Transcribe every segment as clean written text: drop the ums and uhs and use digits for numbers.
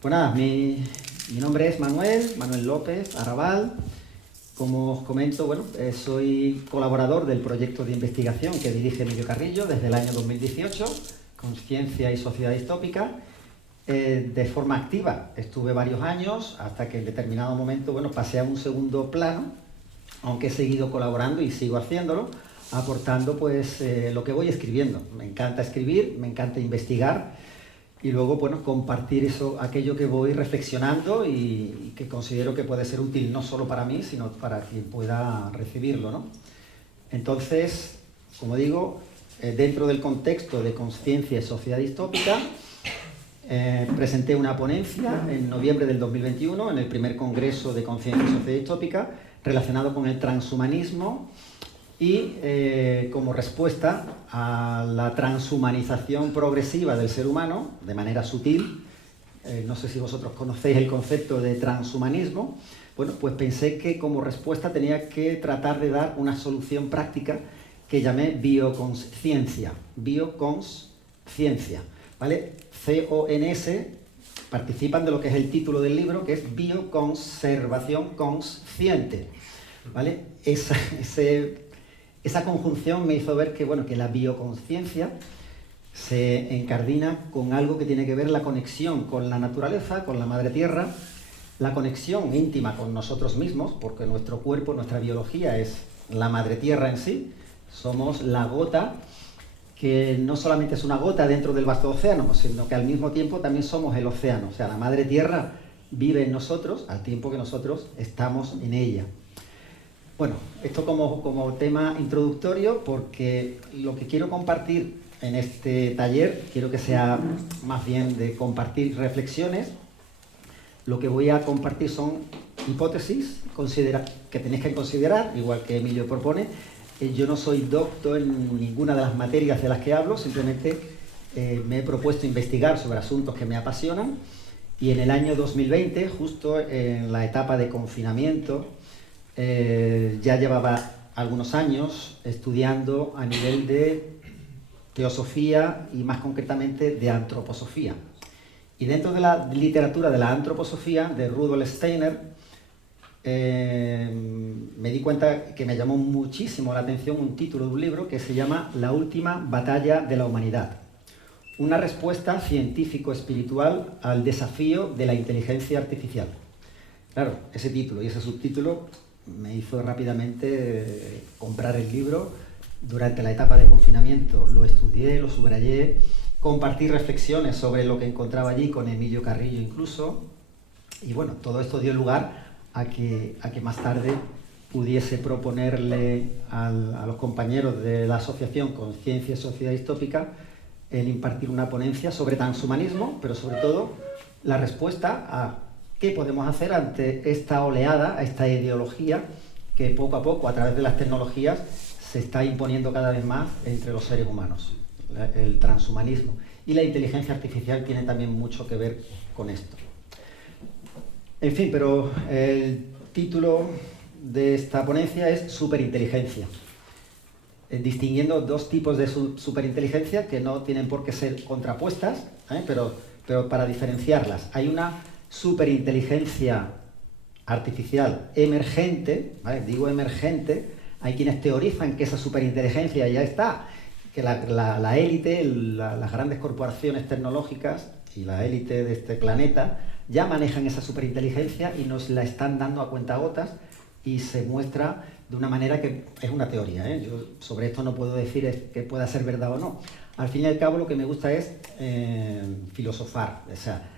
Pues nada, mi nombre es Manuel López Arrabal. Como os comento, soy colaborador del proyecto de investigación que dirige Emilio Carrillo desde el año 2018, Conciencia y Sociedad Distópica. De forma activa estuve varios años hasta que en determinado momento pasé a un segundo plano, aunque he seguido colaborando y sigo haciéndolo, aportando lo que voy escribiendo. Me encanta escribir, me encanta investigar y luego compartir aquello que voy reflexionando y que considero que puede ser útil no solo para mí, sino para quien pueda recibirlo, ¿no? Entonces, como digo, dentro del contexto de Conciencia y Sociedad Distópica, presenté una ponencia en noviembre del 2021 en el primer Congreso de Conciencia y Sociedad Distópica relacionado con el transhumanismo y como respuesta a la transhumanización progresiva del ser humano, de manera sutil. No sé si vosotros conocéis el concepto de transhumanismo. Bueno, pues pensé que como respuesta tenía que tratar de dar una solución práctica que llamé bioconsciencia. Bioconsciencia, ¿vale? C-O-N-S participan de lo que es el título del libro, que es bioconservación consciente, ¿vale? Esa conjunción me hizo ver que la bioconsciencia se encardina con algo que tiene que ver la conexión con la naturaleza, con la madre tierra, la conexión íntima con nosotros mismos, porque nuestro cuerpo, nuestra biología es la madre tierra en sí. Somos la gota que no solamente es una gota dentro del vasto océano, sino que al mismo tiempo también somos el océano. O sea, la madre tierra vive en nosotros al tiempo que nosotros estamos en ella. Bueno, esto como tema introductorio, porque lo que quiero compartir en este taller, quiero que sea más bien de compartir reflexiones. Lo que voy a compartir son hipótesis que tenéis que considerar, igual que Emilio propone. Yo no soy doctor en ninguna de las materias de las que hablo, simplemente me he propuesto investigar sobre asuntos que me apasionan, y en el año 2020, justo en la etapa de confinamiento, ya llevaba algunos años estudiando a nivel de teosofía y más concretamente de antroposofía. Y dentro de la literatura de la antroposofía de Rudolf Steiner, me di cuenta que me llamó muchísimo la atención un título de un libro que se llama La última batalla de la humanidad. Una respuesta científico-espiritual al desafío de la inteligencia artificial. Claro, ese título y ese subtítulo me hizo rápidamente comprar el libro. Durante la etapa de confinamiento lo estudié, lo subrayé, compartí reflexiones sobre lo que encontraba allí con Emilio Carrillo incluso, y todo esto dio lugar a que más tarde pudiese proponerle a los compañeros de la asociación Conciencia y Sociedad Distópica el impartir una ponencia sobre transhumanismo, pero sobre todo la respuesta a qué podemos hacer ante esta oleada, a esta ideología que poco a poco, a través de las tecnologías, se está imponiendo cada vez más entre los seres humanos, el transhumanismo. Y la inteligencia artificial tiene también mucho que ver con esto. En fin, pero el título de esta ponencia es Superinteligencia, distinguiendo dos tipos de superinteligencia que no tienen por qué ser contrapuestas, pero para diferenciarlas. Hay una superinteligencia artificial emergente, ¿vale? Digo emergente, hay quienes teorizan que esa superinteligencia ya está, que la élite, las grandes corporaciones tecnológicas y la élite de este planeta ya manejan esa superinteligencia y nos la están dando a cuentagotas, y se muestra de una manera que es una teoría, ¿eh? Yo sobre esto no puedo decir que pueda ser verdad o no. Al fin y al cabo lo que me gusta es filosofar, o sea,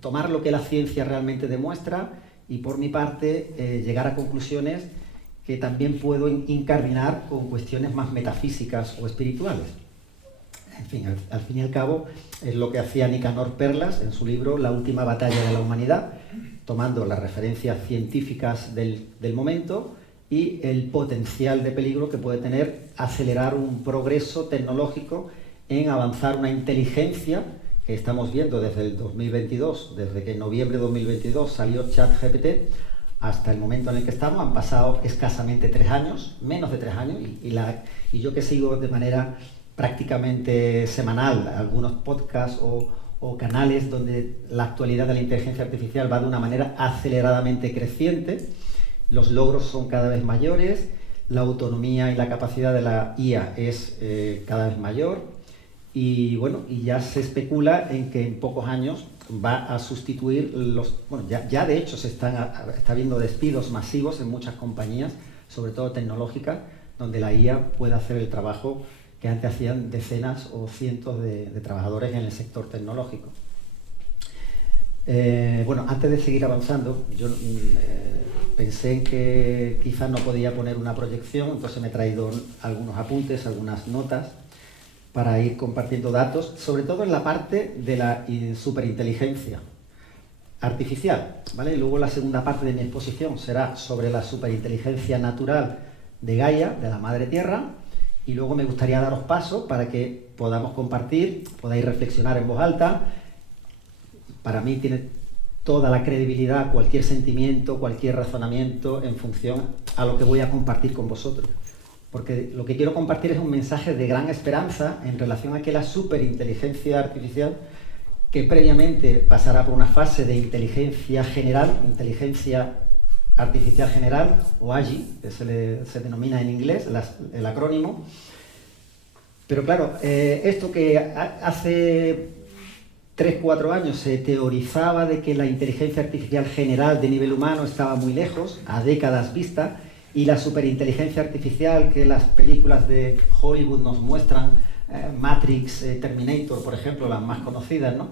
tomar lo que la ciencia realmente demuestra y por mi parte llegar a conclusiones que también puedo incardinar con cuestiones más metafísicas o espirituales. En fin, al fin y al cabo es lo que hacía Nicanor Perlas en su libro La última batalla de la humanidad, tomando las referencias científicas del momento y el potencial de peligro que puede tener acelerar un progreso tecnológico en avanzar una inteligencia que estamos viendo desde el 2022, desde que en noviembre de 2022 salió ChatGPT, hasta el momento en el que estamos. Han pasado escasamente 3 años, menos de 3 años, y yo que sigo de manera prácticamente semanal algunos podcasts o o canales donde la actualidad de la inteligencia artificial va de una manera aceleradamente creciente, los logros son cada vez mayores, la autonomía y la capacidad de la IA es cada vez mayor y bueno, y ya se especula en que en pocos años va a sustituir ya de hecho está habiendo despidos masivos en muchas compañías, sobre todo tecnológicas, donde la IA puede hacer el trabajo que antes hacían decenas o cientos de trabajadores en el sector tecnológico. Antes de seguir avanzando, yo pensé en que quizás no podía poner una proyección, entonces me he traído algunos apuntes, algunas notas, para ir compartiendo datos, sobre todo en la parte de la superinteligencia artificial, ¿vale? Y luego la segunda parte de mi exposición será sobre la superinteligencia natural de Gaia, de la Madre Tierra, y luego me gustaría daros paso para que podamos compartir, podáis reflexionar en voz alta. Para mí tiene toda la credibilidad, cualquier sentimiento, cualquier razonamiento en función a lo que voy a compartir con vosotros. Porque lo que quiero compartir es un mensaje de gran esperanza en relación a que la superinteligencia artificial, que previamente pasará por una fase de inteligencia general, inteligencia artificial general, o AGI, que se denomina en inglés, el acrónimo. Pero claro, esto que hace 3-4 años se teorizaba de que la inteligencia artificial general de nivel humano estaba muy lejos, a décadas vista, y la superinteligencia artificial que las películas de Hollywood nos muestran, Matrix, Terminator, por ejemplo, las más conocidas, ¿no?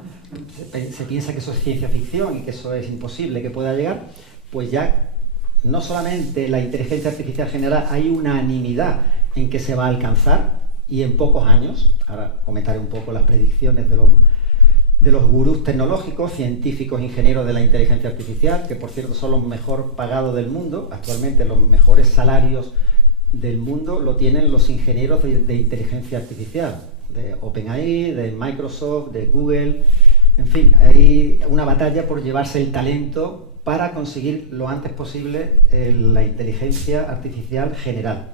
Se piensa que eso es ciencia ficción y que eso es imposible que pueda llegar, pues ya no solamente la inteligencia artificial general, hay unanimidad en que se va a alcanzar y en pocos años. Ahora comentaré un poco las predicciones de los gurús tecnológicos, científicos, ingenieros de la inteligencia artificial, que por cierto son los mejor pagados del mundo. Actualmente los mejores salarios del mundo lo tienen los ingenieros de inteligencia artificial, de OpenAI, de Microsoft, de Google. En fin, hay una batalla por llevarse el talento para conseguir lo antes posible la inteligencia artificial general.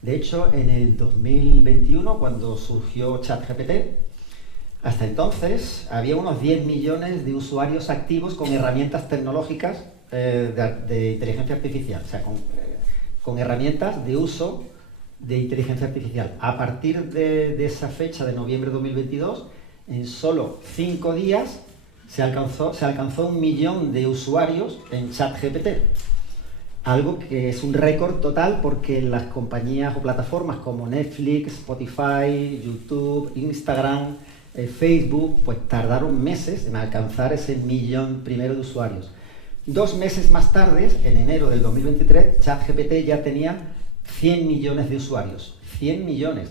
De hecho, en el 2021, cuando surgió ChatGPT, hasta entonces había unos 10 millones de usuarios activos con herramientas tecnológicas de inteligencia artificial, o sea, con herramientas de uso de inteligencia artificial. A partir de esa fecha de noviembre de 2022, en solo 5 días se alcanzó 1 millón de usuarios en ChatGPT. Algo que es un récord total porque las compañías o plataformas como Netflix, Spotify, YouTube, Instagram, Facebook, pues tardaron meses en alcanzar ese 1 millón primero de usuarios. 2 meses más tarde, en enero del 2023, ChatGPT ya tenía 100 millones de usuarios. 100 millones.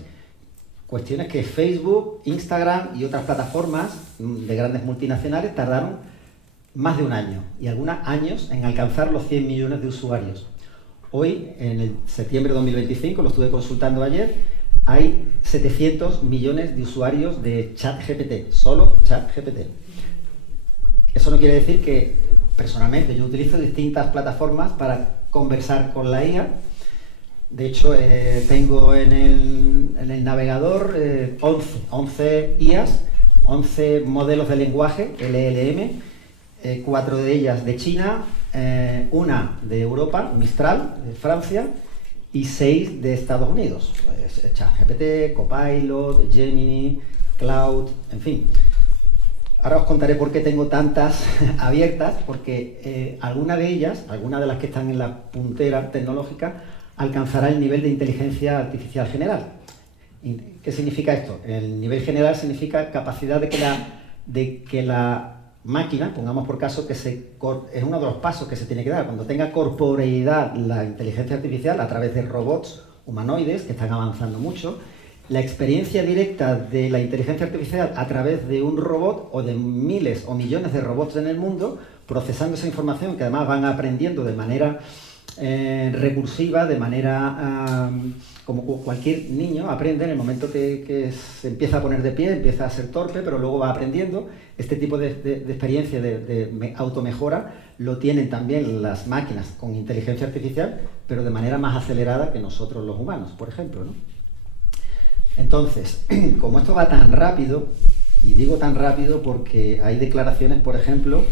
Cuestiones que Facebook, Instagram y otras plataformas de grandes multinacionales tardaron más de un año y algunos años en alcanzar los 100 millones de usuarios. Hoy, en el septiembre de 2025, lo estuve consultando ayer, hay 700 millones de usuarios de ChatGPT, solo ChatGPT. Eso no quiere decir que, personalmente, yo utilizo distintas plataformas para conversar con la IA. De hecho, tengo en el navegador 11 IAs, 11 modelos de lenguaje, LLM, 4 de ellas de China, una de Europa, Mistral, de Francia, y 6 de Estados Unidos. Pues, ChatGPT, Copilot, Gemini, Cloud, en fin. Ahora os contaré por qué tengo tantas abiertas, porque alguna de ellas, alguna de las que están en la puntera tecnológica, alcanzará el nivel de inteligencia artificial general. ¿Qué significa esto? El nivel general significa capacidad de que la máquina, pongamos por caso que es uno de los pasos que se tiene que dar, cuando tenga corporeidad la inteligencia artificial a través de robots humanoides que están avanzando mucho, la experiencia directa de la inteligencia artificial a través de un robot o de miles o millones de robots en el mundo, procesando esa información que además van aprendiendo de manera recursiva, de manera como cualquier niño aprende en el momento que se empieza a poner de pie, empieza a ser torpe, pero luego va aprendiendo. Este tipo de experiencia de automejora lo tienen también las máquinas con inteligencia artificial, pero de manera más acelerada que nosotros los humanos, por ejemplo, ¿no? Entonces, como esto va tan rápido, Y digo tan rápido porque hay declaraciones, por ejemplo,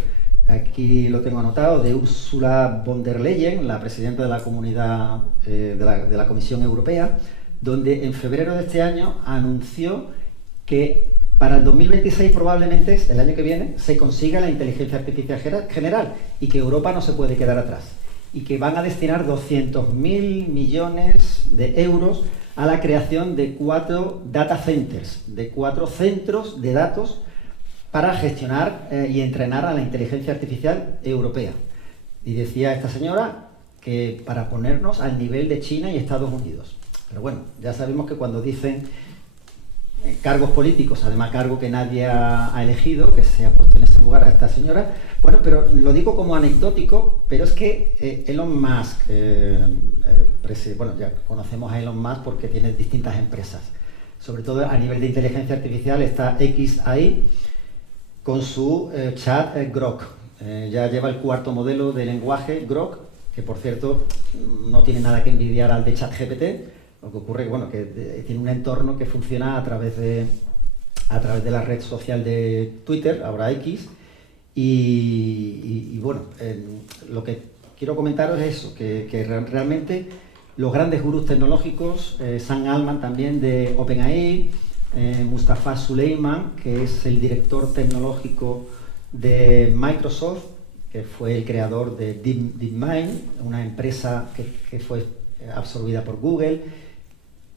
aquí lo tengo anotado, de Ursula von der Leyen, la presidenta de la Comunidad de la Comisión Europea, donde en febrero de este año anunció que para el 2026 probablemente, el año que viene, se consiga la inteligencia artificial general y que Europa no se puede quedar atrás. Y que van a destinar 200.000 millones de euros a la creación de 4 data centers, de 4 centros de datos para gestionar y entrenar a la inteligencia artificial europea. Y decía esta señora que para ponernos al nivel de China y Estados Unidos. Pero bueno, ya sabemos que cuando dicen cargos políticos, además cargo que nadie ha elegido, que se ha puesto en ese lugar a esta señora, bueno, pero lo digo como anecdótico, pero es que Elon Musk, bueno, ya conocemos a Elon Musk porque tiene distintas empresas, sobre todo a nivel de inteligencia artificial está XAI con su chat Grok, ya lleva el 4º modelo de lenguaje Grok, que por cierto no tiene nada que envidiar al de ChatGPT. Lo que ocurre, bueno, que tiene un entorno que funciona a través de la red social de Twitter, ahora X, y bueno, lo que quiero comentaros es eso, que realmente los grandes gurús tecnológicos, Sam Altman también de OpenAI, Mustafa Suleyman, que es el director tecnológico de Microsoft, que fue el creador de DeepMind, una empresa que fue absorbida por Google.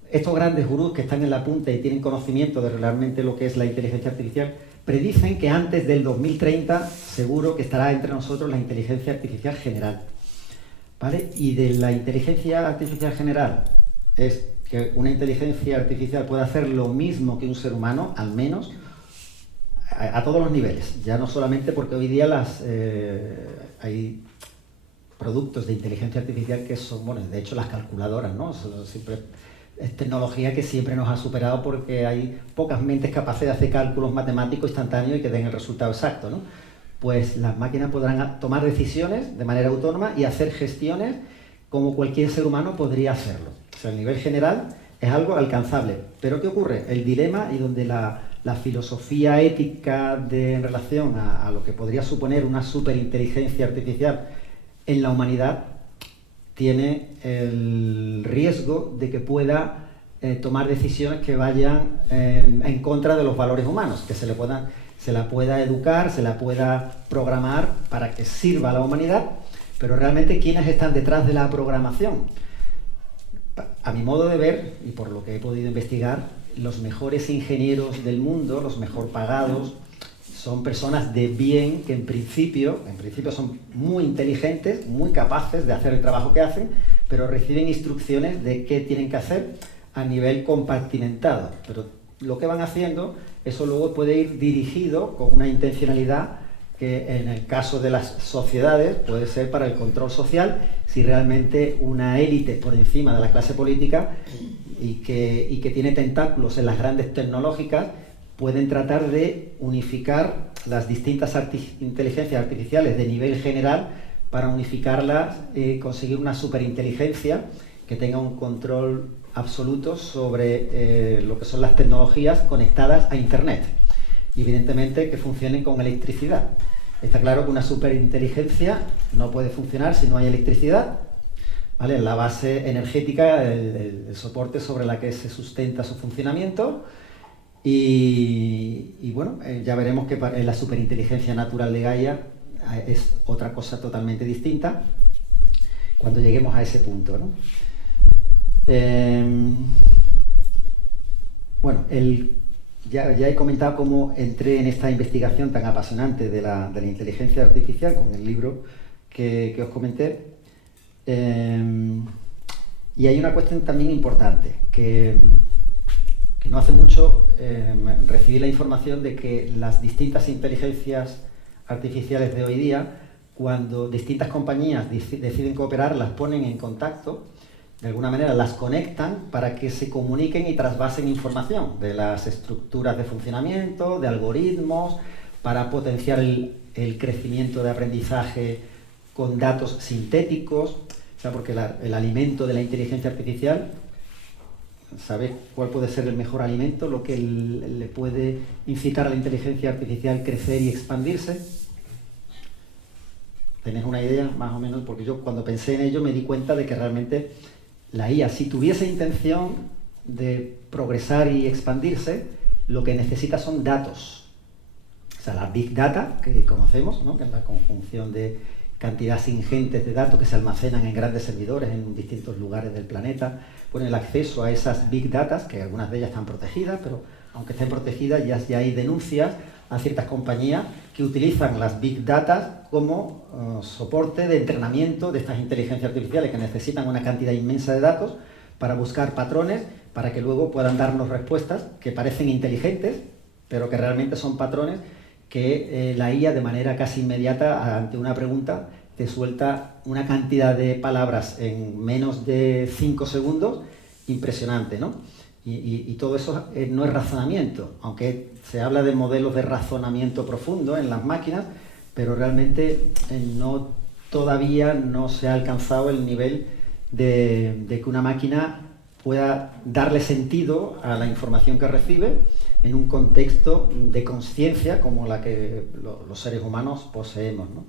Estos grandes gurús que están en la punta y tienen conocimiento de realmente lo que es la inteligencia artificial, predicen que antes del 2030 seguro que estará entre nosotros la inteligencia artificial general. ¿Vale? Y de la inteligencia artificial general es que una inteligencia artificial puede hacer lo mismo que un ser humano, al menos, a todos los niveles. Ya no solamente porque hoy día hay productos de inteligencia artificial que son, bueno, de hecho las calculadoras, ¿no? Siempre es tecnología que siempre nos ha superado porque hay pocas mentes capaces de hacer cálculos matemáticos instantáneos y que den el resultado exacto, ¿no? Pues las máquinas podrán tomar decisiones de manera autónoma y hacer gestiones como cualquier ser humano podría hacerlo. O sea, a nivel general es algo alcanzable. Pero ¿qué ocurre? El dilema y donde la filosofía ética en relación a lo que podría suponer una superinteligencia artificial en la humanidad tiene el riesgo de que pueda tomar decisiones que vayan en contra de los valores humanos, que se la pueda educar, se la pueda programar para que sirva a la humanidad, pero realmente ¿quiénes están detrás de la programación? A mi modo de ver, y por lo que he podido investigar, los mejores ingenieros del mundo, los mejor pagados, son personas de bien que en principio son muy inteligentes, muy capaces de hacer el trabajo que hacen, pero reciben instrucciones de qué tienen que hacer a nivel compartimentado. Pero lo que van haciendo, eso luego puede ir dirigido con una intencionalidad que en el caso de las sociedades puede ser para el control social, si realmente una élite por encima de la clase política y que tiene tentáculos en las grandes tecnológicas, pueden tratar de unificar las distintas inteligencias artificiales de nivel general para unificarlas y conseguir una superinteligencia que tenga un control absoluto sobre lo que son las tecnologías conectadas a Internet y evidentemente que funcionen con electricidad. Está claro que una superinteligencia no puede funcionar si no hay electricidad, ¿vale? La base energética, el soporte sobre la que se sustenta su funcionamiento. Y bueno, ya veremos que la superinteligencia natural de Gaia es otra cosa totalmente distinta cuando lleguemos a ese punto, ¿no? Bueno, ya he comentado cómo entré en esta investigación tan apasionante de la inteligencia artificial con el libro que os comenté. Y hay una cuestión también importante, que no hace mucho recibí la información de que las distintas inteligencias artificiales de hoy día, cuando distintas compañías deciden cooperar, las ponen en contacto, de alguna manera las conectan para que se comuniquen y trasvasen información de las estructuras de funcionamiento, de algoritmos, para potenciar el crecimiento de aprendizaje con datos sintéticos, o sea, porque el alimento de la inteligencia artificial saber cuál puede ser el mejor alimento, lo que le puede incitar a la inteligencia artificial a crecer y expandirse. ¿Tenéis una idea más o menos? Porque yo cuando pensé en ello me di cuenta de que realmente la IA, si tuviese intención de progresar y expandirse, lo que necesita son datos. O sea, la Big Data que conocemos, ¿no? Que es la conjunción de cantidades ingentes de datos que se almacenan en grandes servidores en distintos lugares del planeta. Bueno, el acceso a esas Big Data, que algunas de ellas están protegidas, pero aunque estén protegidas ya hay denuncias a ciertas compañías que utilizan las Big Data como soporte de entrenamiento de estas inteligencias artificiales que necesitan una cantidad inmensa de datos para buscar patrones, para que luego puedan darnos respuestas que parecen inteligentes, pero que realmente son patrones que la IA de manera casi inmediata ante una pregunta te suelta una cantidad de palabras en menos de 5 segundos impresionante, ¿no? Y todo eso no es razonamiento, aunque se habla de modelos de razonamiento profundo en las máquinas, pero realmente todavía no se ha alcanzado el nivel de que una máquina pueda darle sentido a la información que recibe en un contexto de conciencia como la que los seres humanos poseemos, ¿no?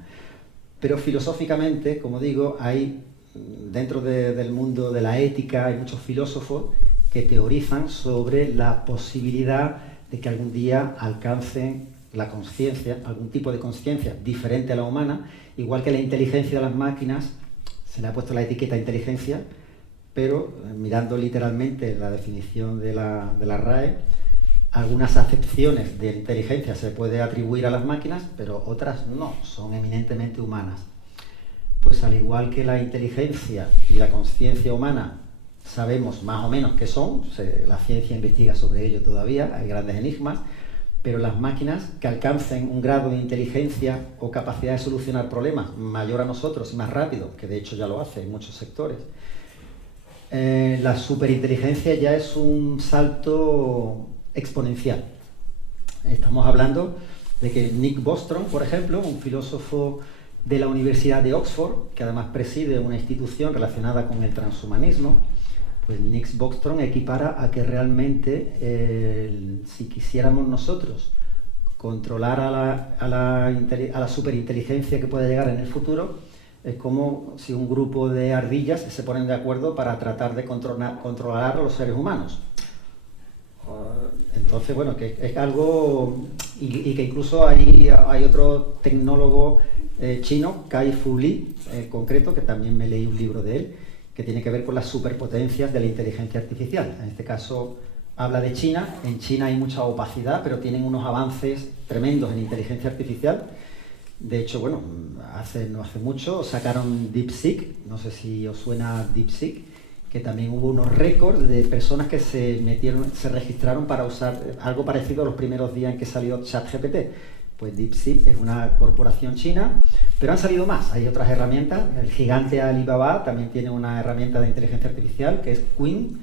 Pero filosóficamente, como digo, hay dentro del mundo de la ética, hay muchos filósofos que teorizan sobre la posibilidad de que algún día alcancen la conciencia, algún tipo de conciencia diferente a la humana, igual que la inteligencia de las máquinas, se le ha puesto la etiqueta inteligencia, pero mirando literalmente la definición de la RAE, algunas acepciones de inteligencia se puede atribuir a las máquinas, pero otras no, son eminentemente humanas. Pues al igual que la inteligencia y la conciencia humana sabemos más o menos qué son, la ciencia investiga sobre ello todavía, hay grandes enigmas, pero las máquinas que alcancen un grado de inteligencia o capacidad de solucionar problemas mayor a nosotros y más rápido, que de hecho ya lo hace en muchos sectores, la superinteligencia ya es un salto exponencial. Estamos hablando de que Nick Bostrom, por ejemplo, un filósofo de la Universidad de Oxford, que además preside una institución relacionada con el transhumanismo, pues Nick Bostrom equipara a que realmente, si quisiéramos nosotros controlar a la superinteligencia que puede llegar en el futuro, es como si un grupo de ardillas se ponen de acuerdo para tratar de controlar a los seres humanos. Entonces, bueno, que es algo, y que incluso hay otro tecnólogo chino, Kai-Fu Lee, en concreto, que también me leí un libro de él, que tiene que ver con las superpotencias de la inteligencia artificial. En este caso habla de China. En China hay mucha opacidad, pero tienen unos avances tremendos en inteligencia artificial. De hecho, bueno, no hace mucho sacaron DeepSeek, no sé si os suena DeepSeek, que también hubo unos récords de personas que se registraron para usar algo parecido a los primeros días en que salió ChatGPT. Pues DeepSeek es una corporación china, pero han salido más. Hay otras herramientas. El gigante Alibaba también tiene una herramienta de inteligencia artificial, que es Qwen,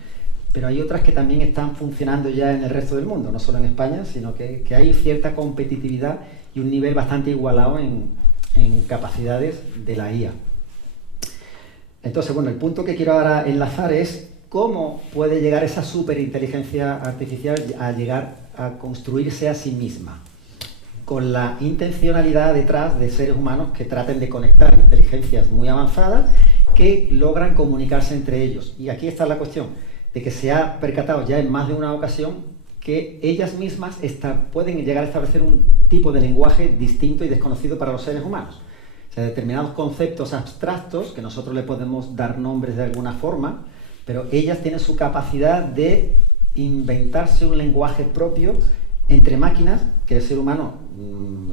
pero hay otras que también están funcionando ya en el resto del mundo, no solo en España, sino que hay cierta competitividad y un nivel bastante igualado en capacidades de la IA. Entonces, bueno, el punto que quiero ahora enlazar es cómo puede llegar esa superinteligencia artificial a llegar a construirse a sí misma, con la intencionalidad detrás de seres humanos que traten de conectar inteligencias muy avanzadas que logran comunicarse entre ellos. Y aquí está la cuestión, de que se ha percatado ya en más de una ocasión que ellas mismas pueden llegar a establecer un tipo de lenguaje distinto y desconocido para los seres humanos. O sea, determinados conceptos abstractos, que nosotros le podemos dar nombres de alguna forma, pero ellas tienen su capacidad de inventarse un lenguaje propio entre máquinas, que el ser humano,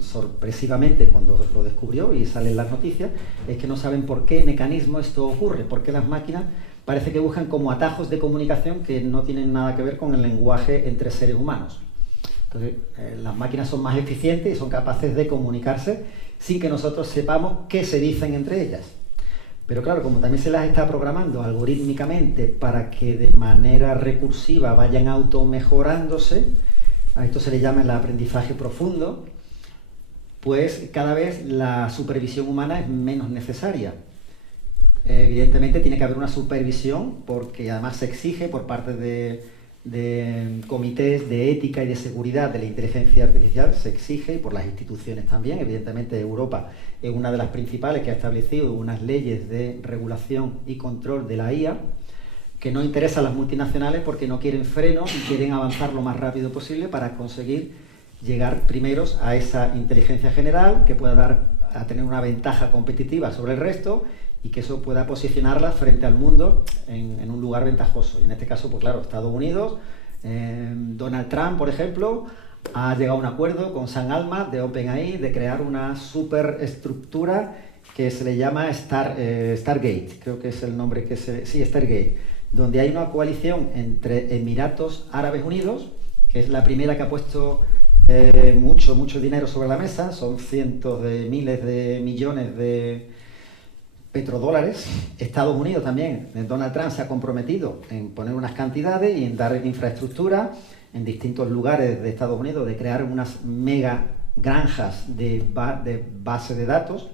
sorpresivamente, cuando lo descubrió y salen las noticias, es que no saben por qué mecanismo esto ocurre, porque las máquinas parece que buscan como atajos de comunicación que no tienen nada que ver con el lenguaje entre seres humanos. Entonces, las máquinas son más eficientes y son capaces de comunicarse sin que nosotros sepamos qué se dicen entre ellas. Pero claro, como también se las está programando algorítmicamente para que de manera recursiva vayan automejorándose, a esto se le llama el aprendizaje profundo, pues cada vez la supervisión humana es menos necesaria. evidentemente tiene que haber una supervisión, porque además se exige por parte de comités de ética y de seguridad de la inteligencia artificial, se exige, y por las instituciones también. Evidentemente Europa es una de las principales que ha establecido unas leyes de regulación y control de la IA, que no interesa a las multinacionales porque no quieren freno y quieren avanzar lo más rápido posible para conseguir llegar primeros a esa inteligencia general que pueda dar a tener una ventaja competitiva sobre el resto y que eso pueda posicionarla frente al mundo en un lugar ventajoso. Y en este caso, pues claro, Estados Unidos, Donald Trump, por ejemplo, ha llegado a un acuerdo con Sam Altman de OpenAI de crear una superestructura que se le llama Stargate, creo que es el nombre que sí, Stargate, donde hay una coalición entre Emiratos Árabes Unidos, que es la primera que ha puesto mucho dinero sobre la mesa, son cientos de miles de millones de petrodólares. Estados Unidos también, Donald Trump se ha comprometido en poner unas cantidades y en dar infraestructura en distintos lugares de Estados Unidos, de crear unas mega granjas de base de datos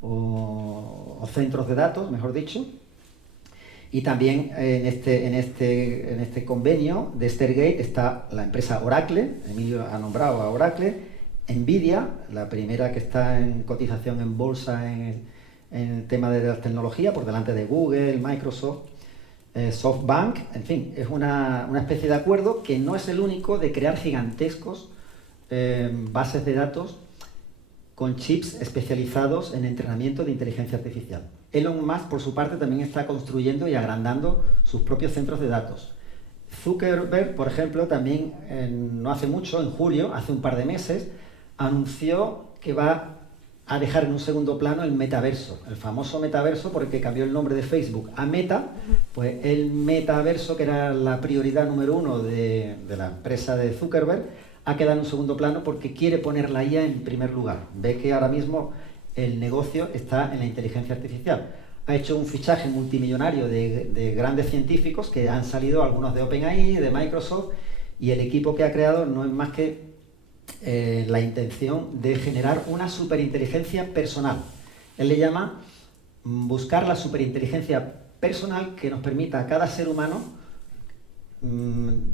o centros de datos, mejor dicho. Y también en este convenio de Stargate está la empresa Oracle. Emilio ha nombrado a Oracle, Nvidia, la primera que está en cotización en bolsa en el tema de la tecnología, por delante de Google, Microsoft, SoftBank. En fin, es una especie de acuerdo que no es el único de crear gigantescos bases de datos con chips especializados en entrenamiento de inteligencia artificial. Elon Musk, por su parte, también está construyendo y agrandando sus propios centros de datos. Zuckerberg, por ejemplo, también no hace mucho, en julio, hace un par de meses, anunció que va a dejar en un segundo plano el metaverso, el famoso metaverso, porque cambió el nombre de Facebook a Meta. Pues el metaverso, que era la prioridad número uno de la empresa de Zuckerberg, ha quedado en un segundo plano porque quiere poner la IA en primer lugar. Ve que ahora mismo el negocio está en la inteligencia artificial. Ha hecho un fichaje multimillonario de grandes científicos que han salido, algunos de OpenAI, de Microsoft, y el equipo que ha creado no es más que la intención de generar una superinteligencia personal. Él le llama buscar la superinteligencia personal que nos permita a cada ser humano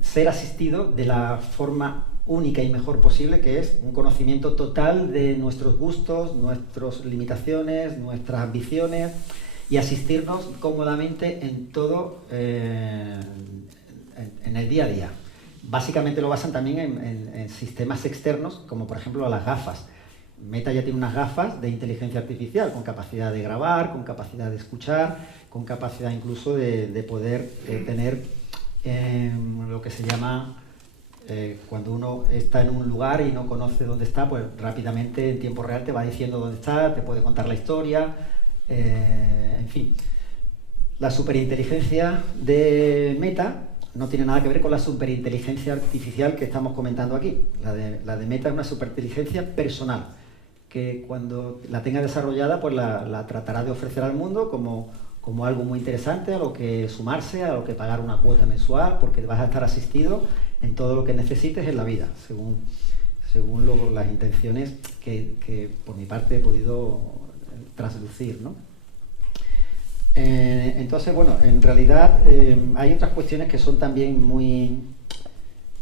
ser asistido de la forma única y mejor posible, que es un conocimiento total de nuestros gustos, nuestras limitaciones, nuestras ambiciones, y asistirnos cómodamente en todo en el día a día. Básicamente lo basan también en sistemas externos, como por ejemplo las gafas. Meta ya tiene unas gafas de inteligencia artificial con capacidad de grabar, con capacidad de escuchar, con capacidad incluso de poder tener lo que se llama cuando uno está en un lugar y no conoce dónde está, pues rápidamente en tiempo real te va diciendo dónde está, te puede contar la historia, en fin. La superinteligencia de Meta no tiene nada que ver con la superinteligencia artificial que estamos comentando aquí. La de Meta es una superinteligencia personal, que cuando la tenga desarrollada, pues la tratará de ofrecer al mundo como algo muy interesante, a lo que sumarse, a lo que pagar una cuota mensual, porque vas a estar asistido en todo lo que necesites en la vida, según las intenciones que por mi parte he podido traslucir, ¿no? Entonces, bueno, en realidad hay otras cuestiones que son también muy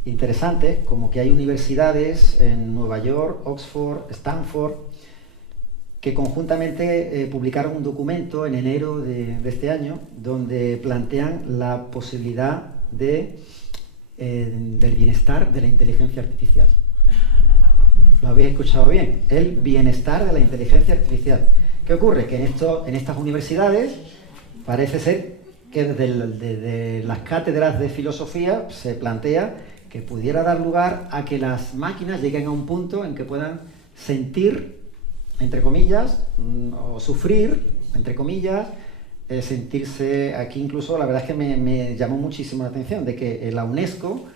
interesantes, como que hay universidades en Nueva York, Oxford, Stanford, que conjuntamente publicaron un documento en enero de este año donde plantean la posibilidad del bienestar de la inteligencia artificial. ¿Lo habéis escuchado bien? El bienestar de la inteligencia artificial. ¿Qué ocurre? Que en estas universidades parece ser que desde las cátedras de filosofía se plantea que pudiera dar lugar a que las máquinas lleguen a un punto en que puedan sentir, entre comillas, o sufrir, entre comillas, sentirse. Aquí incluso la verdad es que me llamó muchísimo la atención de que la UNESCO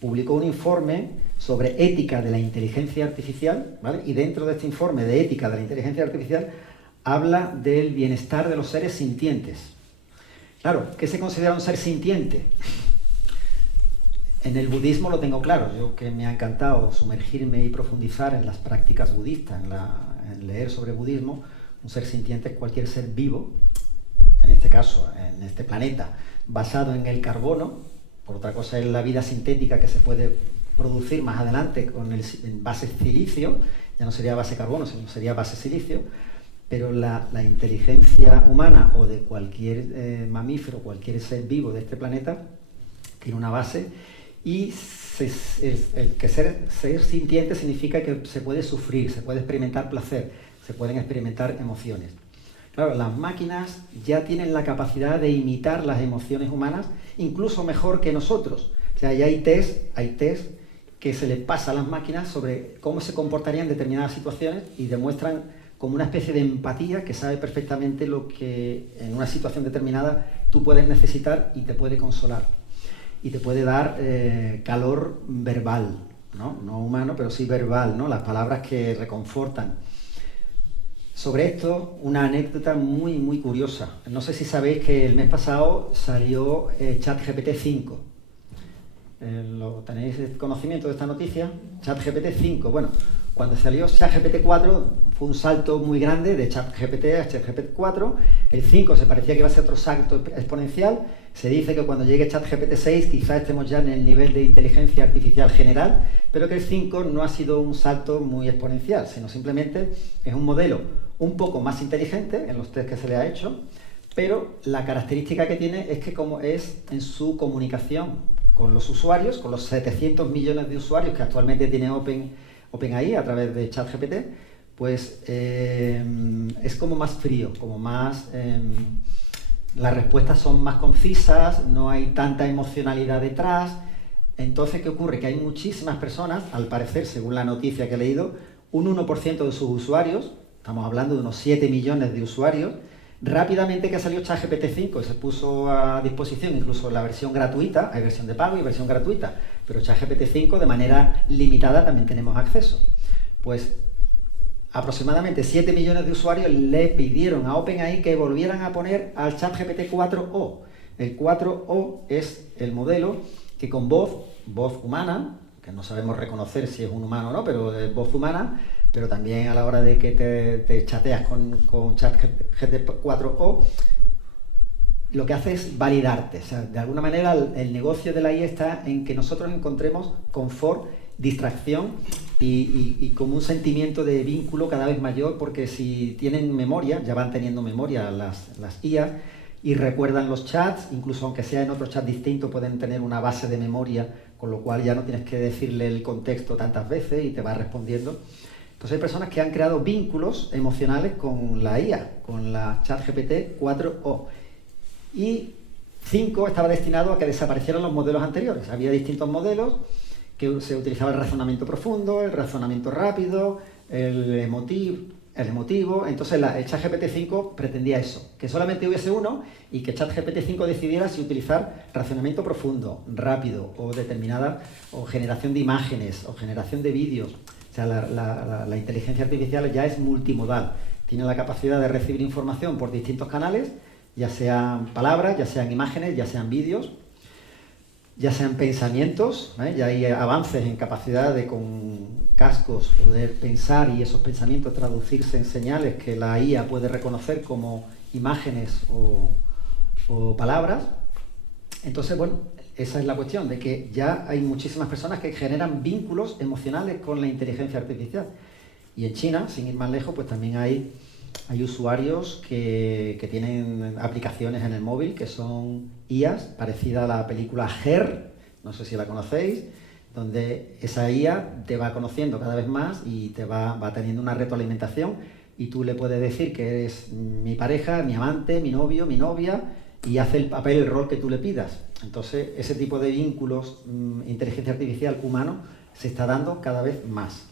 publicó un informe sobre ética de la inteligencia artificial, ¿vale? Y dentro de este informe de ética de la inteligencia artificial habla del bienestar de los seres sintientes. Claro, ¿qué se considera un ser sintiente? En el budismo lo tengo claro, yo que me ha encantado sumergirme y profundizar en las prácticas budistas, en leer sobre budismo. Un ser sintiente es cualquier ser vivo, en este caso, en este planeta, basado en el carbono. Por otra cosa es la vida sintética que se puede producir más adelante en base silicio, ya no sería base carbono, sino sería base silicio, pero la inteligencia humana o de cualquier mamífero, cualquier ser vivo de este planeta, tiene una base, y el que ser sintiente significa que se puede sufrir, se puede experimentar placer, se pueden experimentar emociones. Claro, las máquinas ya tienen la capacidad de imitar las emociones humanas, incluso mejor que nosotros. O sea, ya hay test que se les pasa a las máquinas sobre cómo se comportarían en determinadas situaciones y demuestran como una especie de empatía que sabe perfectamente lo que en una situación determinada tú puedes necesitar y te puede consolar. Y te puede dar calor verbal, ¿no? No humano, pero sí verbal, ¿no? Las palabras que reconfortan. Sobre esto, una anécdota muy, muy curiosa. No sé si sabéis que el mes pasado salió ChatGPT 5. ¿Tenéis conocimiento de esta noticia? ChatGPT 5. Bueno, cuando salió ChatGPT 4 fue un salto muy grande de ChatGPT a ChatGPT 4. El 5 se parecía que iba a ser otro salto exponencial. Se dice que cuando llegue ChatGPT 6 quizás estemos ya en el nivel de inteligencia artificial general, pero que el 5 no ha sido un salto muy exponencial, sino simplemente es un modelo un poco más inteligente en los test que se le ha hecho, pero la característica que tiene es que como es en su comunicación con los usuarios, con los 700 millones de usuarios que actualmente tiene OpenAI a través de ChatGPT, pues es como más frío, como más... las respuestas son más concisas, no hay tanta emocionalidad detrás. Entonces, ¿qué ocurre? Que hay muchísimas personas, al parecer, según la noticia que he leído, un 1% de sus usuarios, estamos hablando de unos 7 millones de usuarios, rápidamente que salió ChatGPT 5 y se puso a disposición incluso la versión gratuita, hay versión de pago y versión gratuita, pero ChatGPT 5 de manera limitada también tenemos acceso. Pues aproximadamente 7 millones de usuarios le pidieron a OpenAI que volvieran a poner al ChatGPT 4o. El 4o es el modelo que con voz humana, que no sabemos reconocer si es un humano o no, pero es voz humana, pero también a la hora de que te chateas con ChatGPT 4o, lo que hace es validarte. O sea, de alguna manera el negocio de la IA está en que nosotros encontremos confort, distracción y como un sentimiento de vínculo cada vez mayor, porque si tienen memoria, ya van teniendo memoria las IA y recuerdan los chats, incluso aunque sea en otro chat distinto pueden tener una base de memoria, con lo cual ya no tienes que decirle el contexto tantas veces y te va respondiendo. Entonces hay personas que han creado vínculos emocionales con la IA, con la ChatGPT 4o. Y 5 estaba destinado a que desaparecieran los modelos anteriores. Había distintos modelos que se utilizaba el razonamiento profundo, el razonamiento rápido, el emotivo. Entonces el ChatGPT 5 pretendía eso, que solamente hubiese uno y que ChatGPT 5 decidiera si utilizar razonamiento profundo, rápido o o generación de imágenes o generación de vídeos. O sea, la inteligencia artificial ya es multimodal, tiene la capacidad de recibir información por distintos canales, ya sean palabras, ya sean imágenes, ya sean vídeos, ya sean pensamientos, ya hay avances en capacidad de con cascos poder pensar y esos pensamientos traducirse en señales que la IA puede reconocer como imágenes o palabras. Entonces, bueno, esa es la cuestión, de que ya hay muchísimas personas que generan vínculos emocionales con la inteligencia artificial. Y en China, sin ir más lejos, pues también hay usuarios que tienen aplicaciones en el móvil que son IAs, parecida a la película Her, no sé si la conocéis, donde esa IA te va conociendo cada vez más y te va teniendo una retroalimentación y tú le puedes decir que eres mi pareja, mi amante, mi novio, mi novia, y hace el papel, el rol que tú le pidas. Entonces, ese tipo de vínculos, inteligencia artificial humano, se está dando cada vez más.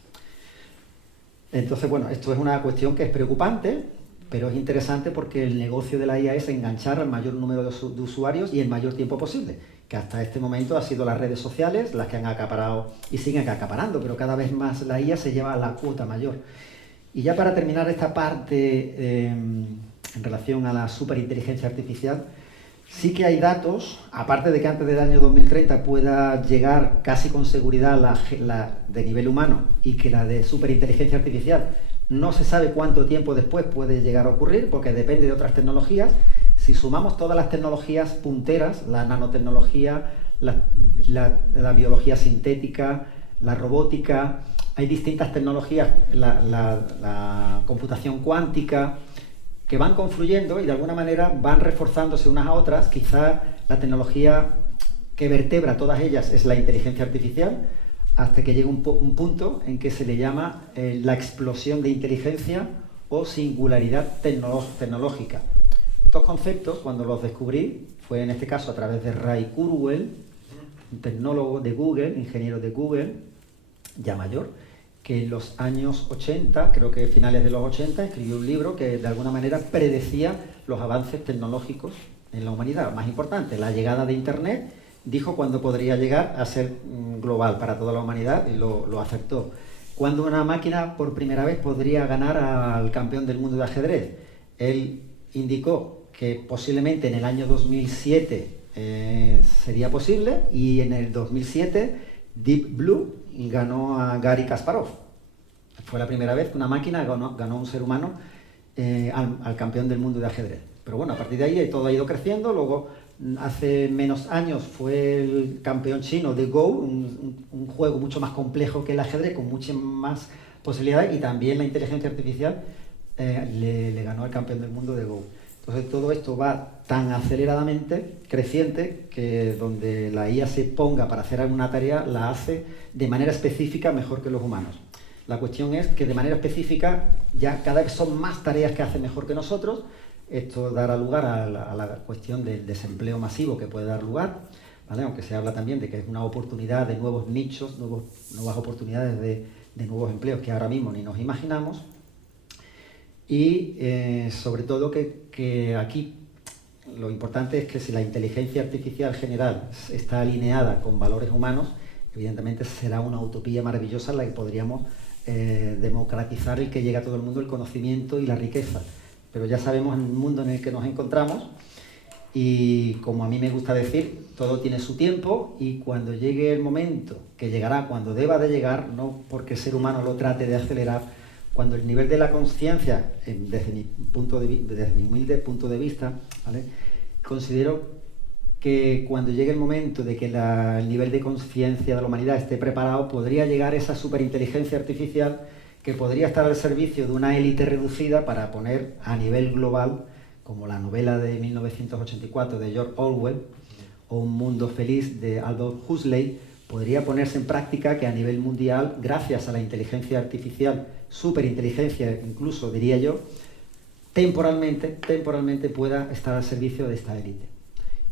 Entonces, bueno, esto es una cuestión que es preocupante, pero es interesante porque el negocio de la IA es enganchar al mayor número de usuarios y el mayor tiempo posible, que hasta este momento ha sido las redes sociales las que han acaparado y siguen acaparando, pero cada vez más la IA se lleva a la cuota mayor. Y ya para terminar esta parte en relación a la superinteligencia artificial, sí que hay datos, aparte de que antes del año 2030 pueda llegar casi con seguridad la de nivel humano y que la de superinteligencia artificial no se sabe cuánto tiempo después puede llegar a ocurrir porque depende de otras tecnologías. Si sumamos todas las tecnologías punteras, la nanotecnología, la biología sintética, la robótica, hay distintas tecnologías, la computación cuántica, que van confluyendo y de alguna manera van reforzándose unas a otras. Quizá la tecnología que vertebra todas ellas es la inteligencia artificial, hasta que llega un punto en que se le llama la explosión de inteligencia o singularidad tecnológica. Estos conceptos, cuando los descubrí, fue en este caso a través de Ray Kurzweil, un tecnólogo de Google, ingeniero de Google, ya mayor, que en los años 80, creo que finales de los 80, escribió un libro que de alguna manera predecía los avances tecnológicos en la humanidad. Más importante, la llegada de Internet, dijo cuándo podría llegar a ser global para toda la humanidad y lo acertó. Cuando una máquina por primera vez podría ganar al campeón del mundo de ajedrez. Él indicó que posiblemente en el año 2007 sería posible, y en el 2007 Deep Blue ganó a Garry Kasparov. Fue la primera vez que una máquina ganó un ser humano al campeón del mundo de ajedrez. Pero bueno, a partir de ahí todo ha ido creciendo. Luego, hace menos años, fue el campeón chino de Go, un juego mucho más complejo que el ajedrez, con muchas más posibilidades, y también la inteligencia artificial le ganó al campeón del mundo de Go. Entonces todo esto va tan aceleradamente creciente que donde la IA se ponga para hacer alguna tarea, la hace de manera específica mejor que los humanos. La cuestión es que de manera específica ya cada vez son más tareas que hace mejor que nosotros. Esto dará lugar a la cuestión del desempleo masivo que puede dar lugar, ¿vale? Aunque se habla también de que es una oportunidad de nuevos nichos, nuevas oportunidades de nuevos empleos que ahora mismo ni nos imaginamos. Y sobre todo que aquí lo importante es que si la inteligencia artificial general está alineada con valores humanos, evidentemente será una utopía maravillosa en la que podríamos democratizar el que llegue a todo el mundo el conocimiento y la riqueza. Pero ya sabemos el mundo en el que nos encontramos, y como a mí me gusta decir, todo tiene su tiempo, y cuando llegue el momento, que llegará cuando deba de llegar, no porque el ser humano lo trate de acelerar, cuando el nivel de la conciencia, desde mi humilde punto de vista, ¿vale?, considero que cuando llegue el momento de que el nivel de conciencia de la humanidad esté preparado, podría llegar esa superinteligencia artificial que podría estar al servicio de una élite reducida para poner a nivel global, como la novela de 1984 de George Orwell o Un mundo feliz de Aldous Huxley, podría ponerse en práctica que a nivel mundial, gracias a la inteligencia artificial, superinteligencia incluso diría yo, temporalmente pueda estar al servicio de esta élite.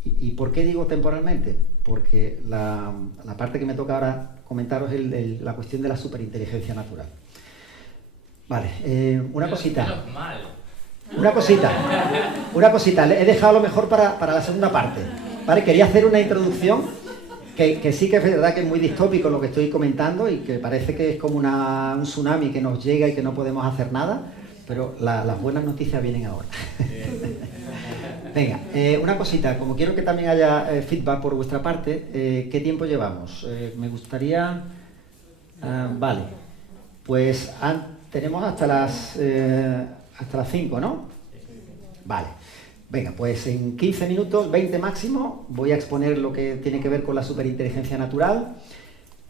¿Y por qué digo temporalmente? Porque la parte que me toca ahora comentaros es la cuestión de la superinteligencia natural. Vale, una cosita. Una cosita. He dejado lo mejor para la segunda parte. ¿Vale? Quería hacer una introducción que sí que es verdad que es muy distópico lo que estoy comentando y que parece que es como un tsunami que nos llega y que no podemos hacer nada, pero las buenas noticias vienen ahora. Venga, una cosita, como quiero que también haya feedback por vuestra parte, ¿qué tiempo llevamos? Me gustaría... vale, pues tenemos hasta las 5, ¿no? Vale. Venga, pues en 15 minutos, 20 máximo, voy a exponer lo que tiene que ver con la superinteligencia natural.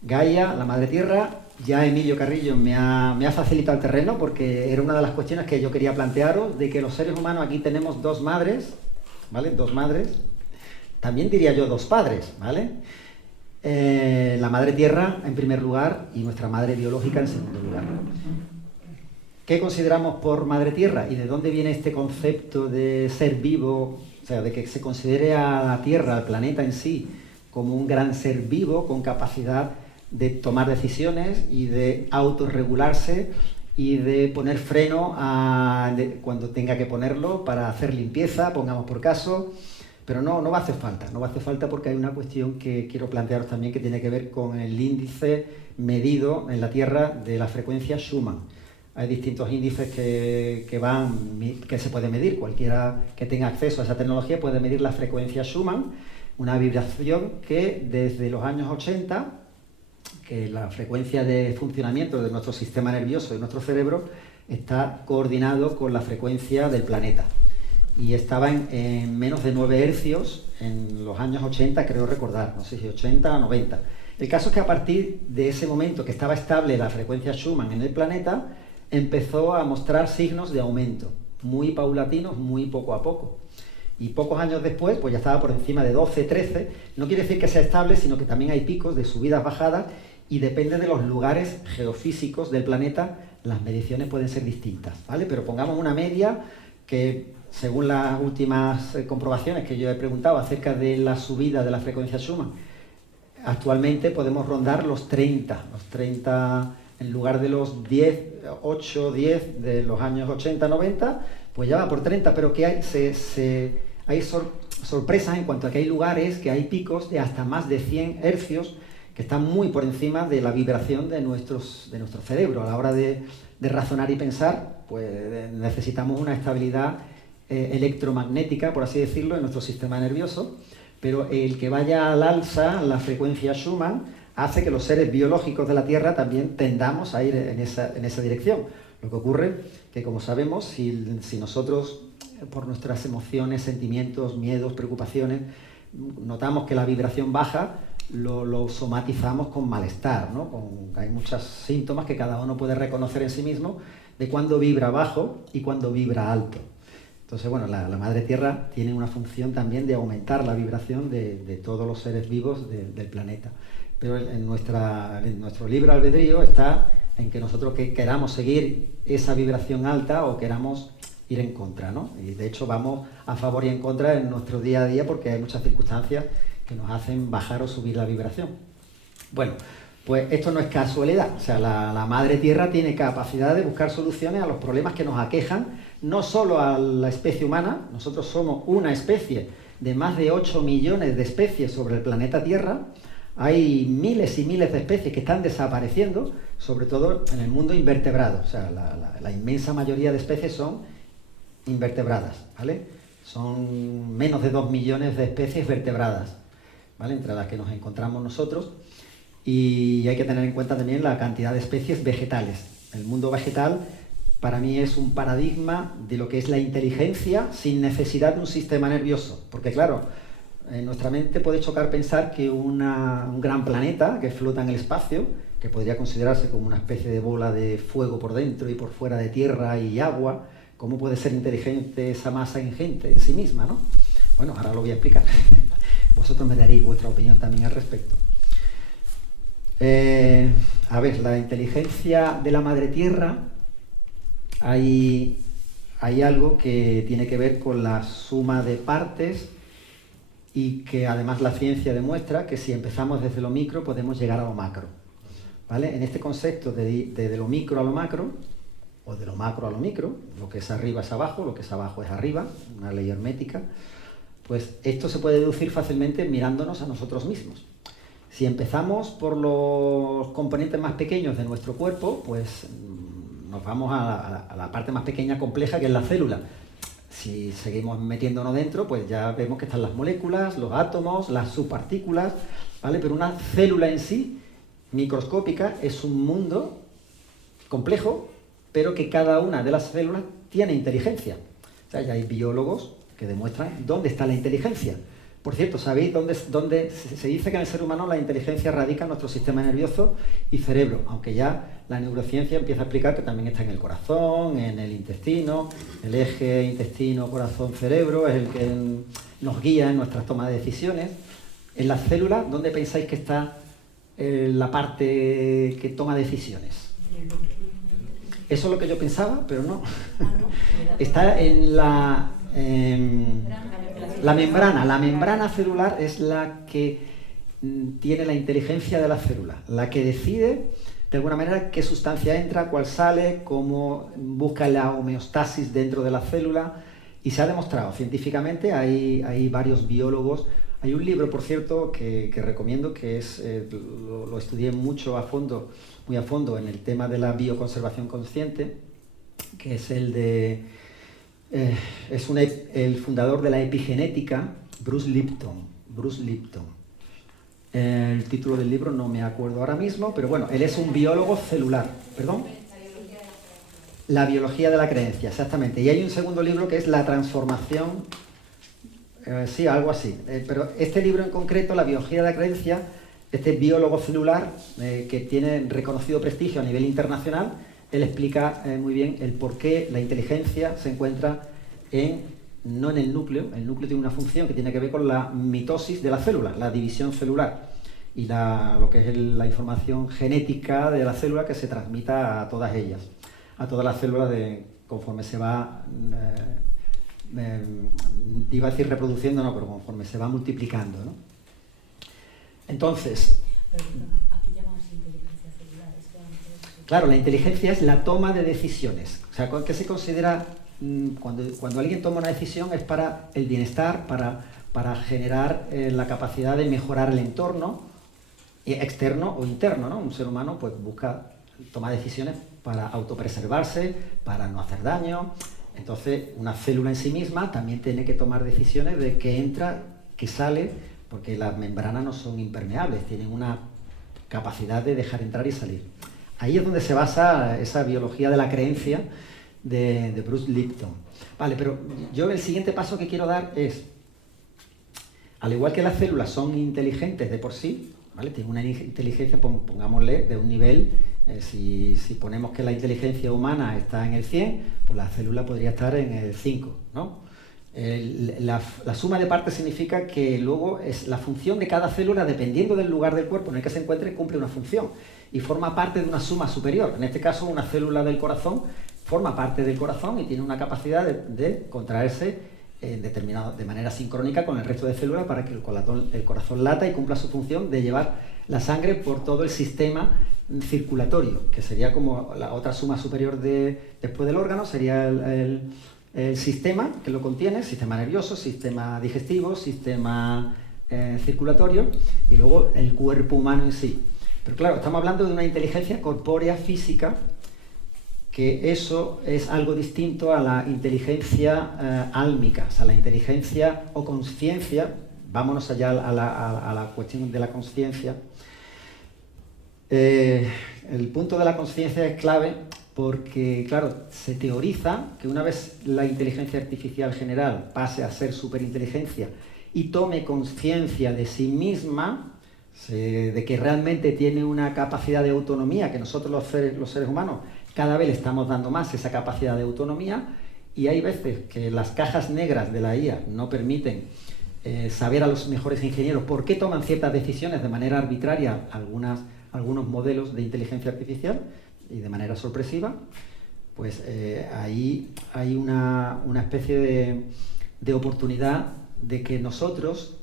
Gaia, la Madre Tierra. Ya Emilio Carrillo me ha facilitado el terreno, porque era una de las cuestiones que yo quería plantearos, de que los seres humanos aquí tenemos dos madres, ¿vale? Dos madres. También diría yo dos padres, ¿vale? La Madre Tierra en primer lugar y nuestra madre biológica en segundo lugar. ¿Qué consideramos por Madre Tierra? ¿Y de dónde viene este concepto de ser vivo? O sea, de que se considere a la Tierra, al planeta en sí, como un gran ser vivo con capacidad de tomar decisiones y de autorregularse y de poner freno cuando tenga que ponerlo para hacer limpieza, pongamos por caso. Pero no va a hacer falta, porque hay una cuestión que quiero plantearos también que tiene que ver con el índice medido en la Tierra de la frecuencia Schumann. Hay distintos índices que se puede medir. Cualquiera que tenga acceso a esa tecnología puede medir la frecuencia Schumann, una vibración que desde los años 80, que la frecuencia de funcionamiento de nuestro sistema nervioso y nuestro cerebro está coordinado con la frecuencia del planeta. y estaba en menos de 9 hercios en los años 80, creo recordar, no sé si 80 o 90. El caso es que a partir de ese momento que estaba estable la frecuencia Schumann en el planeta, empezó a mostrar signos de aumento, muy paulatinos, muy poco a poco. Y pocos años después, pues ya estaba por encima de 12, 13. No quiere decir que sea estable, sino que también hay picos de subidas, bajadas, y depende de los lugares geofísicos del planeta, las mediciones pueden ser distintas, ¿vale? Pero pongamos una media que, según las últimas comprobaciones que yo he preguntado acerca de la subida de la frecuencia Schumann, actualmente podemos rondar los 30 en lugar de los 10, 8, 10 de los años 80, 90, pues ya va por 30, pero que hay sorpresas en cuanto a que hay lugares, que hay picos de hasta más de 100 hercios que están muy por encima de la vibración de nuestro cerebro. A la hora de razonar y pensar, pues necesitamos una estabilidad electromagnética, por así decirlo, en nuestro sistema nervioso, pero el que vaya al alza la frecuencia Schumann hace que los seres biológicos de la Tierra también tendamos a ir en esa dirección. Lo que ocurre que, como sabemos, si nosotros, por nuestras emociones, sentimientos, miedos, preocupaciones, notamos que la vibración baja, lo somatizamos con malestar, ¿no? Hay muchos síntomas que cada uno puede reconocer en sí mismo de cuándo vibra bajo y cuándo vibra alto. Entonces, bueno, la Madre Tierra tiene una función también de aumentar la vibración de todos los seres vivos del planeta. Pero en nuestro libre albedrío está en que nosotros queramos seguir esa vibración alta o queramos ir en contra, ¿no? Y de hecho vamos a favor y en contra en nuestro día a día porque hay muchas circunstancias que nos hacen bajar o subir la vibración. Bueno, pues esto no es casualidad. O sea, la Madre Tierra tiene capacidad de buscar soluciones a los problemas que nos aquejan, no solo a la especie humana. Nosotros somos una especie de más de 8 millones de especies sobre el planeta Tierra. Hay miles y miles de especies que están desapareciendo, sobre todo en el mundo invertebrado. O sea, la inmensa mayoría de especies son invertebradas, ¿vale? Son menos de 2 millones de especies vertebradas, ¿vale? Entre las que nos encontramos nosotros. Y hay que tener en cuenta también la cantidad de especies vegetales. El mundo vegetal para mí es un paradigma de lo que es la inteligencia sin necesidad de un sistema nervioso. Porque claro, en nuestra mente puede chocar pensar que un gran planeta que flota en el espacio, que podría considerarse como una especie de bola de fuego por dentro y por fuera de tierra y agua, ¿cómo puede ser inteligente esa masa ingente en sí misma, ¿no? Bueno, ahora lo voy a explicar. Vosotros me daréis vuestra opinión también al respecto. A ver, la inteligencia de la Madre Tierra, hay algo que tiene que ver con la suma de partes y que además la ciencia demuestra que si empezamos desde lo micro podemos llegar a lo macro, ¿vale? En este concepto de lo micro a lo macro, o de lo macro a lo micro, lo que es arriba es abajo, lo que es abajo es arriba, una ley hermética, pues esto se puede deducir fácilmente mirándonos a nosotros mismos. Si empezamos por los componentes más pequeños de nuestro cuerpo, pues nos vamos a la parte más pequeña compleja, que es la célula. Si seguimos metiéndonos dentro, pues ya vemos que están las moléculas, los átomos, las subpartículas, ¿vale? Pero una célula en sí, microscópica, es un mundo complejo, pero que cada una de las células tiene inteligencia. O sea, ya hay biólogos que demuestran dónde está la inteligencia. Por cierto, ¿sabéis dónde se dice que en el ser humano la inteligencia radica en nuestro sistema nervioso y cerebro? Aunque ya la neurociencia empieza a explicar que también está en el corazón, en el intestino. El eje intestino, corazón, cerebro es el que nos guía en nuestras tomas de decisiones. En las células, ¿dónde pensáis que está la parte que toma decisiones? Eso es lo que yo pensaba, pero no. Está en la membrana. La membrana celular es la que tiene la inteligencia de la célula, la que decide de alguna manera qué sustancia entra, cuál sale, cómo busca la homeostasis dentro de la célula, y se ha demostrado científicamente. Hay varios biólogos. Hay un libro, por cierto, que recomiendo, que es lo estudié muy a fondo en el tema de la bioconservación consciente, que es el de el fundador de la epigenética, Bruce Lipton. El título del libro no me acuerdo ahora mismo, pero bueno, él es un biólogo celular. ¿Perdón? La biología de la creencia, exactamente. Y hay un segundo libro que es La transformación, sí, algo así. Pero este libro en concreto, La biología de la creencia, este biólogo celular que tiene reconocido prestigio a nivel internacional, él explica muy bien el por qué la inteligencia se encuentra no en el núcleo tiene una función que tiene que ver con la mitosis de la célula, la división celular, y lo que es la información genética de la célula que se transmita a todas ellas, a todas las células conforme se va, iba a decir reproduciendo, no, pero conforme se va multiplicando, ¿no? Entonces, aquí llamamos inteligencia celular. Claro, la inteligencia es la toma de decisiones. O sea, ¿qué se considera cuando alguien toma una decisión? Es para el bienestar, para generar la capacidad de mejorar el entorno, externo o interno, ¿no? Un ser humano pues toma decisiones para autopreservarse, para no hacer daño. Entonces, una célula en sí misma también tiene que tomar decisiones de qué entra, qué sale, porque las membranas no son impermeables, tienen una capacidad de dejar entrar y salir. Ahí es donde se basa esa biología de la creencia de Bruce Lipton. Vale, pero yo el siguiente paso que quiero dar es, al igual que las células son inteligentes de por sí, ¿vale? Tienen una inteligencia, pongámosle, de un nivel, si ponemos que la inteligencia humana está en el 100, pues la célula podría estar en el 5, ¿no? La suma de partes significa que luego la función de cada célula, dependiendo del lugar del cuerpo en el que se encuentre, cumple una función y forma parte de una suma superior. En este caso, una célula del corazón forma parte del corazón y tiene una capacidad de contraerse de manera sincrónica con el resto de células para que el corazón lata y cumpla su función de llevar la sangre por todo el sistema circulatorio, que sería como la otra suma superior después del órgano, sería el sistema que lo contiene, sistema nervioso, sistema digestivo, sistema circulatorio y luego el cuerpo humano en sí. Pero claro, estamos hablando de una inteligencia corpórea física, que eso es algo distinto a la inteligencia álmica, o sea, la inteligencia o conciencia. Vámonos allá a la cuestión de la conciencia. El punto de la conciencia es clave porque, claro, se teoriza que una vez la inteligencia artificial general pase a ser superinteligencia y tome conciencia de sí misma, de que realmente tiene una capacidad de autonomía, que nosotros los seres humanos cada vez le estamos dando más esa capacidad de autonomía, y hay veces que las cajas negras de la IA no permiten saber a los mejores ingenieros por qué toman ciertas decisiones de manera arbitraria algunos modelos de inteligencia artificial y de manera sorpresiva, pues ahí hay una especie de oportunidad de que nosotros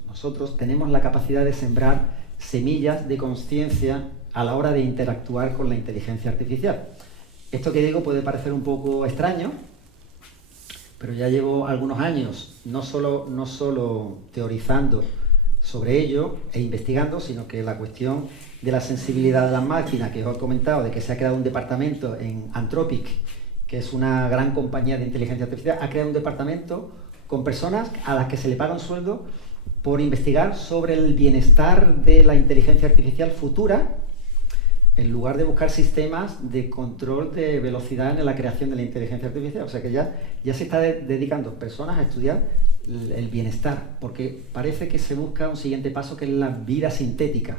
tenemos la capacidad de sembrar semillas de conciencia a la hora de interactuar con la inteligencia artificial. Esto que digo puede parecer un poco extraño, pero ya llevo algunos años no solo teorizando sobre ello e investigando, sino que la cuestión de la sensibilidad de las máquinas, que os he comentado, de que se ha creado un departamento en Anthropic, que es una gran compañía de inteligencia artificial, ha creado un departamento con personas a las que se le paga un sueldo por investigar sobre el bienestar de la inteligencia artificial futura, en lugar de buscar sistemas de control de velocidad en la creación de la inteligencia artificial. O sea que ya se está dedicando personas a estudiar el bienestar, porque parece que se busca un siguiente paso, que es la vida sintética.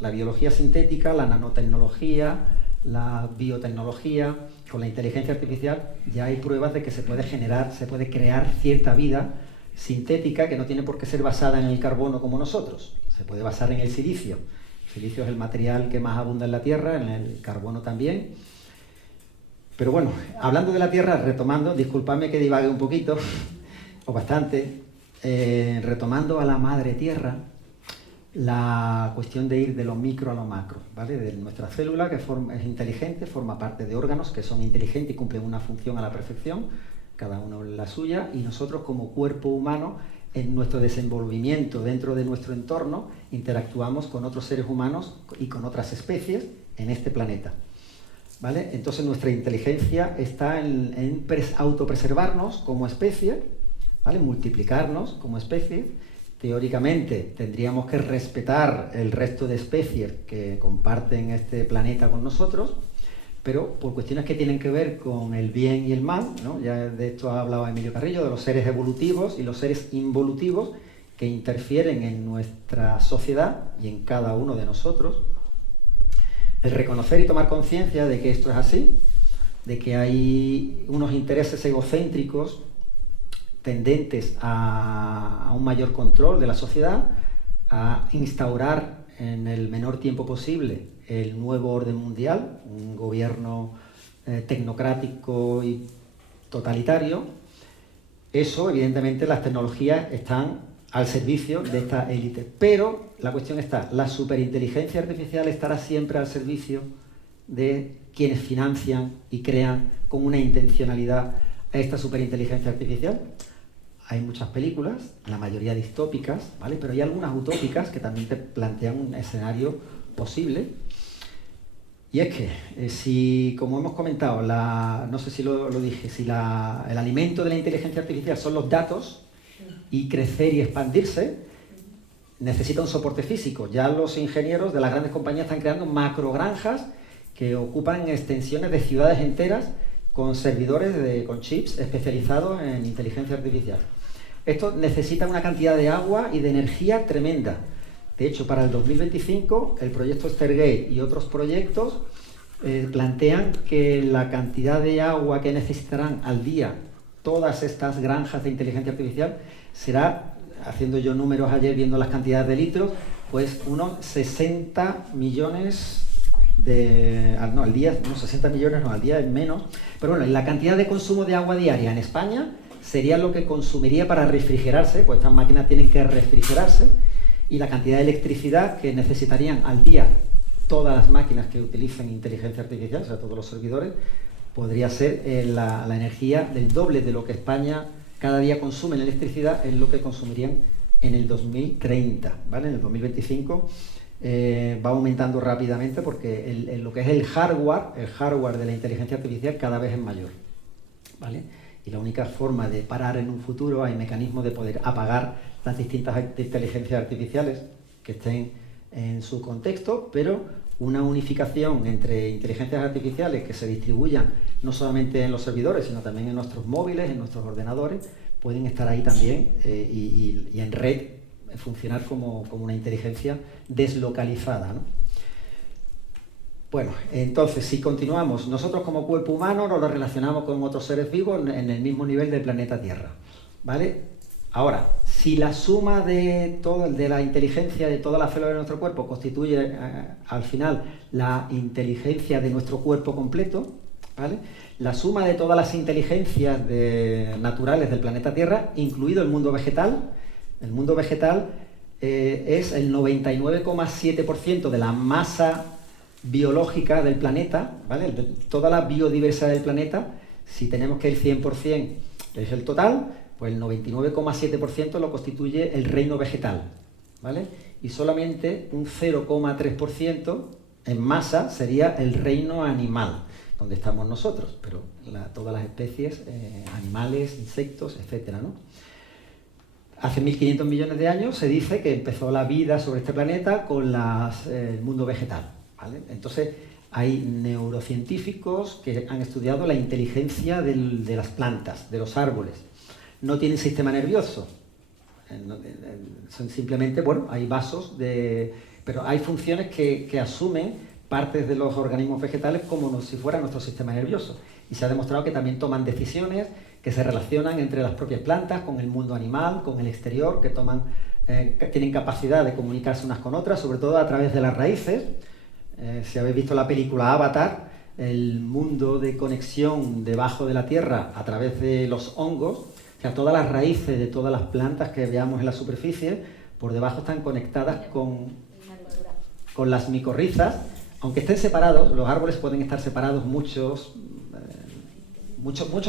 La biología sintética, la nanotecnología, la biotecnología, con la inteligencia artificial ya hay pruebas de que se puede crear cierta vida sintética que no tiene por qué ser basada en el carbono como nosotros. Se puede basar en el silicio. El silicio es el material que más abunda en la Tierra, en el carbono también. Pero bueno, hablando de la Tierra, retomando, disculpadme que divague un poquito, o bastante, retomando a la madre Tierra, la cuestión de ir de lo micro a lo macro, ¿vale? De nuestra célula, que es inteligente, forma parte de órganos que son inteligentes y cumplen una función a la perfección, cada uno la suya, y nosotros como cuerpo humano, en nuestro desenvolvimiento dentro de nuestro entorno, interactuamos con otros seres humanos y con otras especies en este planeta, ¿vale? Entonces nuestra inteligencia está en autopreservarnos como especie, ¿vale? Multiplicarnos como especie. Teóricamente tendríamos que respetar el resto de especies que comparten este planeta con nosotros, pero por cuestiones que tienen que ver con el bien y el mal, ¿no? Ya de esto ha hablado Emilio Carrillo, de los seres evolutivos y los seres involutivos que interfieren en nuestra sociedad y en cada uno de nosotros. El reconocer y tomar conciencia de que esto es así, de que hay unos intereses egocéntricos tendentes a un mayor control de la sociedad, a instaurar en el menor tiempo posible el nuevo orden mundial, un gobierno tecnocrático y totalitario. Eso, evidentemente, las tecnologías están al servicio de esta élite. Pero la cuestión está, ¿la superinteligencia artificial estará siempre al servicio de quienes financian y crean con una intencionalidad a esta superinteligencia artificial? Hay muchas películas, la mayoría distópicas, ¿vale? Pero hay algunas utópicas que también te plantean un escenario posible. Y es que, si, como hemos comentado, no sé si lo dije, si el alimento de la inteligencia artificial son los datos, y crecer y expandirse, necesita un soporte físico. Ya los ingenieros de las grandes compañías están creando macrogranjas que ocupan extensiones de ciudades enteras con servidores con chips especializados en inteligencia artificial. Esto necesita una cantidad de agua y de energía tremenda. De hecho, para el 2025, el proyecto Stargate y otros proyectos plantean que la cantidad de agua que necesitarán al día todas estas granjas de inteligencia artificial será, haciendo yo números ayer viendo las cantidades de litros, pues unos 60 millones al día, unos 60 millones no, al día es menos, pero bueno, la cantidad de consumo de agua diaria en España sería lo que consumiría para refrigerarse, pues estas máquinas tienen que refrigerarse, y la cantidad de electricidad que necesitarían al día todas las máquinas que utilicen inteligencia artificial, o sea, todos los servidores, podría ser la energía del doble de lo que España cada día consume en electricidad, es lo que consumirían en el 2030, ¿vale? En el 2025 va aumentando rápidamente porque lo que es el hardware de la inteligencia artificial cada vez es mayor, ¿vale? Y la única forma de parar en un futuro, hay mecanismos de poder apagar las distintas inteligencias artificiales que estén en su contexto, pero una unificación entre inteligencias artificiales que se distribuyan no solamente en los servidores, sino también en nuestros móviles, en nuestros ordenadores, pueden estar ahí también y en red funcionar como una inteligencia deslocalizada, ¿no? Bueno, entonces, si continuamos, nosotros como cuerpo humano nos relacionamos con otros seres vivos en el mismo nivel del planeta Tierra, ¿vale? Ahora, si la suma de la inteligencia de todas las células de nuestro cuerpo constituye al final la inteligencia de nuestro cuerpo completo, ¿vale? La suma de todas las inteligencias naturales del planeta Tierra, incluido el mundo vegetal es el 99,7% de la masa biológica del planeta, ¿vale? Toda la biodiversidad del planeta, si tenemos que el 100% es el total, pues el 99,7% lo constituye el reino vegetal, ¿vale? Y solamente un 0,3% en masa sería el reino animal, donde estamos nosotros, pero todas las especies, animales, insectos, etcétera, ¿no? Hace 1.500 millones de años se dice que empezó la vida sobre este planeta con el mundo vegetal, ¿vale? Entonces, hay neurocientíficos que han estudiado la inteligencia de las plantas, de los árboles. No tienen sistema nervioso, son simplemente, bueno, hay vasos, pero hay funciones que asumen partes de los organismos vegetales como si fuera nuestro sistema nervioso. Y se ha demostrado que también toman decisiones que se relacionan entre las propias plantas, con el mundo animal, con el exterior, que tienen capacidad de comunicarse unas con otras, sobre todo a través de las raíces. Si habéis visto la película Avatar, el mundo de conexión debajo de la tierra a través de los hongos, o sea, todas las raíces de todas las plantas que veamos en la superficie, por debajo están conectadas con las micorrizas. Aunque estén separados, los árboles pueden estar separados mucho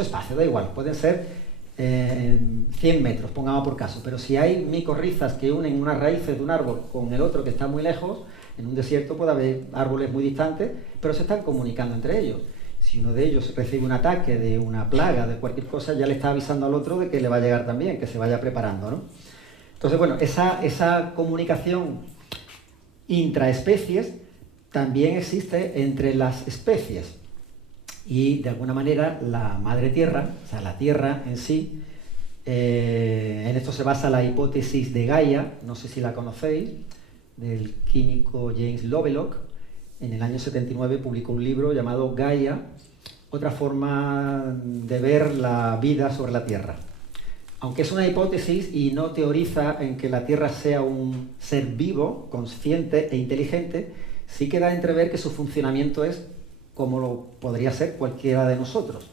espacio, da igual, pueden ser 100 metros, pongamos por caso, pero si hay micorrizas que unen unas raíces de un árbol con el otro que está muy lejos, en un desierto puede haber árboles muy distantes, pero se están comunicando entre ellos. Si uno de ellos recibe un ataque de una plaga, de cualquier cosa, ya le está avisando al otro de que le va a llegar también, que se vaya preparando, ¿no? Entonces, bueno, esa comunicación intraespecies también existe entre las especies. Y de alguna manera la madre tierra, o sea, la tierra en sí, en esto se basa la hipótesis de Gaia, no sé si la conocéis, del químico James Lovelock. En el año 79 publicó un libro llamado Gaia, otra forma de ver la vida sobre la Tierra. Aunque es una hipótesis y no teoriza en que la Tierra sea un ser vivo, consciente e inteligente, sí que da a entrever que su funcionamiento es como lo podría ser cualquiera de nosotros.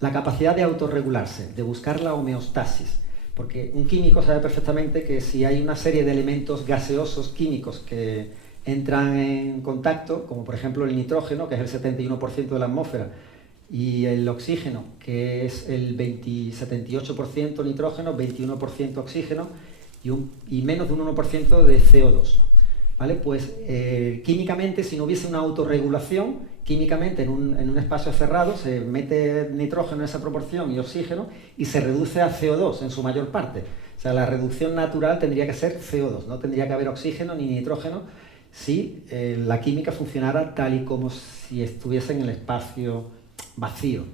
La capacidad de autorregularse, de buscar la homeostasis. Porque un químico sabe perfectamente que si hay una serie de elementos gaseosos químicos que entran en contacto, como por ejemplo el nitrógeno, que es el 71% de la atmósfera, y el oxígeno, que es el 78% nitrógeno, 21% oxígeno y menos de un 1% de CO2. ¿Vale? Pues químicamente, si no hubiese una autorregulación, químicamente en un espacio cerrado se mete nitrógeno en esa proporción y oxígeno y se reduce a CO2 en su mayor parte. O sea, la reducción natural tendría que ser CO2, no tendría que haber oxígeno ni nitrógeno si la química funcionara tal y como si estuviese en el espacio vacío.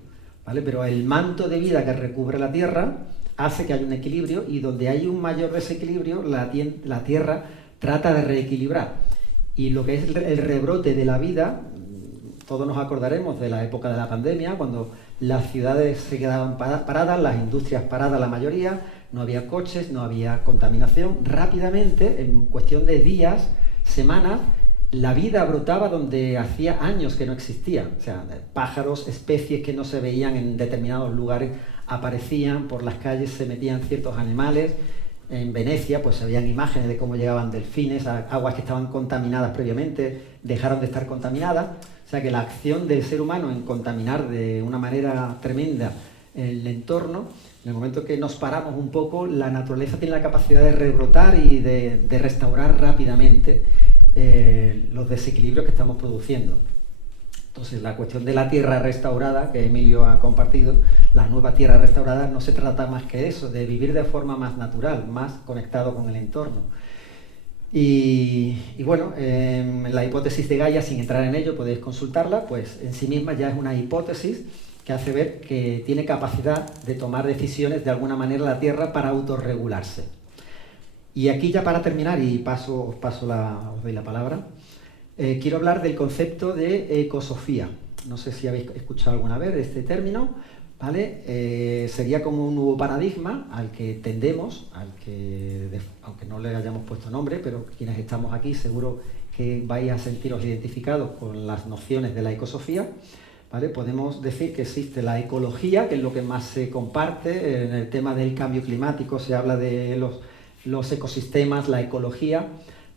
¿Vale? Pero el manto de vida que recubre la Tierra hace que haya un equilibrio y donde hay un mayor desequilibrio, la Tierra trata de reequilibrar. Y lo que es el rebrote de la vida, todos nos acordaremos de la época de la pandemia, cuando las ciudades se quedaban paradas, las industrias paradas la mayoría, no había coches, no había contaminación. Rápidamente, en cuestión de días, semanas, la vida brotaba donde hacía años que no existía. O sea, pájaros, especies que no se veían en determinados lugares aparecían, por las calles se metían ciertos animales. En Venecia pues se veían imágenes de cómo llegaban delfines, aguas que estaban contaminadas previamente, dejaron de estar contaminadas. O sea que la acción del ser humano en contaminar de una manera tremenda el entorno, en el momento que nos paramos un poco, la naturaleza tiene la capacidad de rebrotar y de restaurar rápidamente los desequilibrios que estamos produciendo. Entonces, la cuestión de la tierra restaurada, que Emilio ha compartido, la nueva tierra restaurada, no se trata más que eso, de vivir de forma más natural, más conectado con el entorno. Y bueno, la hipótesis de Gaia, sin entrar en ello, podéis consultarla, pues en sí misma ya es una hipótesis que hace ver que tiene capacidad de tomar decisiones de alguna manera la Tierra para autorregularse. Y aquí ya para terminar, y os doy la palabra, quiero hablar del concepto de ecosofía. No sé si habéis escuchado alguna vez de este término, ¿vale? Sería como un nuevo paradigma al que tendemos, aunque no le hayamos puesto nombre, pero quienes estamos aquí seguro que vais a sentiros identificados con las nociones de la ecosofía, ¿vale? Podemos decir que existe la ecología, que es lo que más se comparte. En el tema del cambio climático se habla de los ecosistemas, la ecología.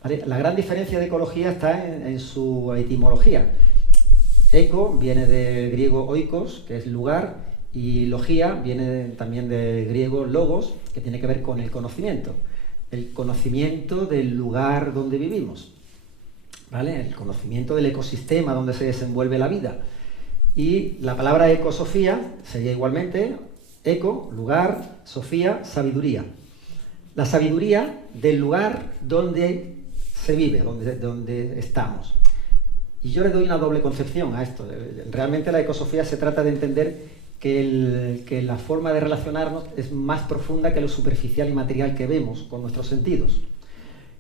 ¿Vale? La gran diferencia de ecología está en su etimología. Eco viene del griego oikos, que es lugar, y logía viene también del griego logos, que tiene que ver con el conocimiento del lugar donde vivimos, ¿vale? El conocimiento del ecosistema donde se desenvuelve la vida. Y la palabra ecosofía sería igualmente eco, lugar, sofía, sabiduría. La sabiduría del lugar donde se vive, donde estamos. Y yo le doy una doble concepción a esto. Realmente la ecosofía se trata de entender que la forma de relacionarnos es más profunda que lo superficial y material que vemos con nuestros sentidos.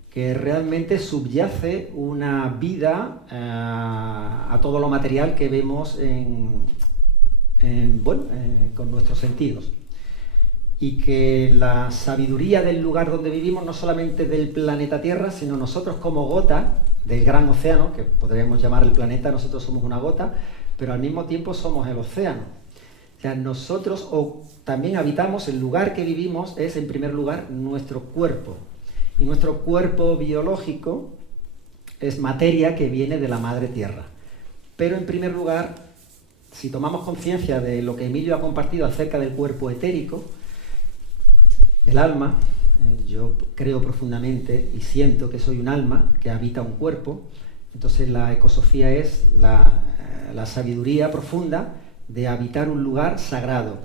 Que realmente subyace una vida a todo lo material que vemos con nuestros sentidos. Y que la sabiduría del lugar donde vivimos, no solamente del planeta Tierra, sino nosotros como gota del gran océano, que podríamos llamar el planeta, nosotros somos una gota, pero al mismo tiempo somos el océano. O sea, nosotros también habitamos, el lugar que vivimos es en primer lugar nuestro cuerpo. Y nuestro cuerpo biológico es materia que viene de la madre Tierra. Pero en primer lugar, si tomamos conciencia de lo que Emilio ha compartido acerca del cuerpo etérico, el alma, yo creo profundamente y siento que soy un alma que habita un cuerpo. Entonces la ecosofía es la sabiduría profunda de habitar un lugar sagrado.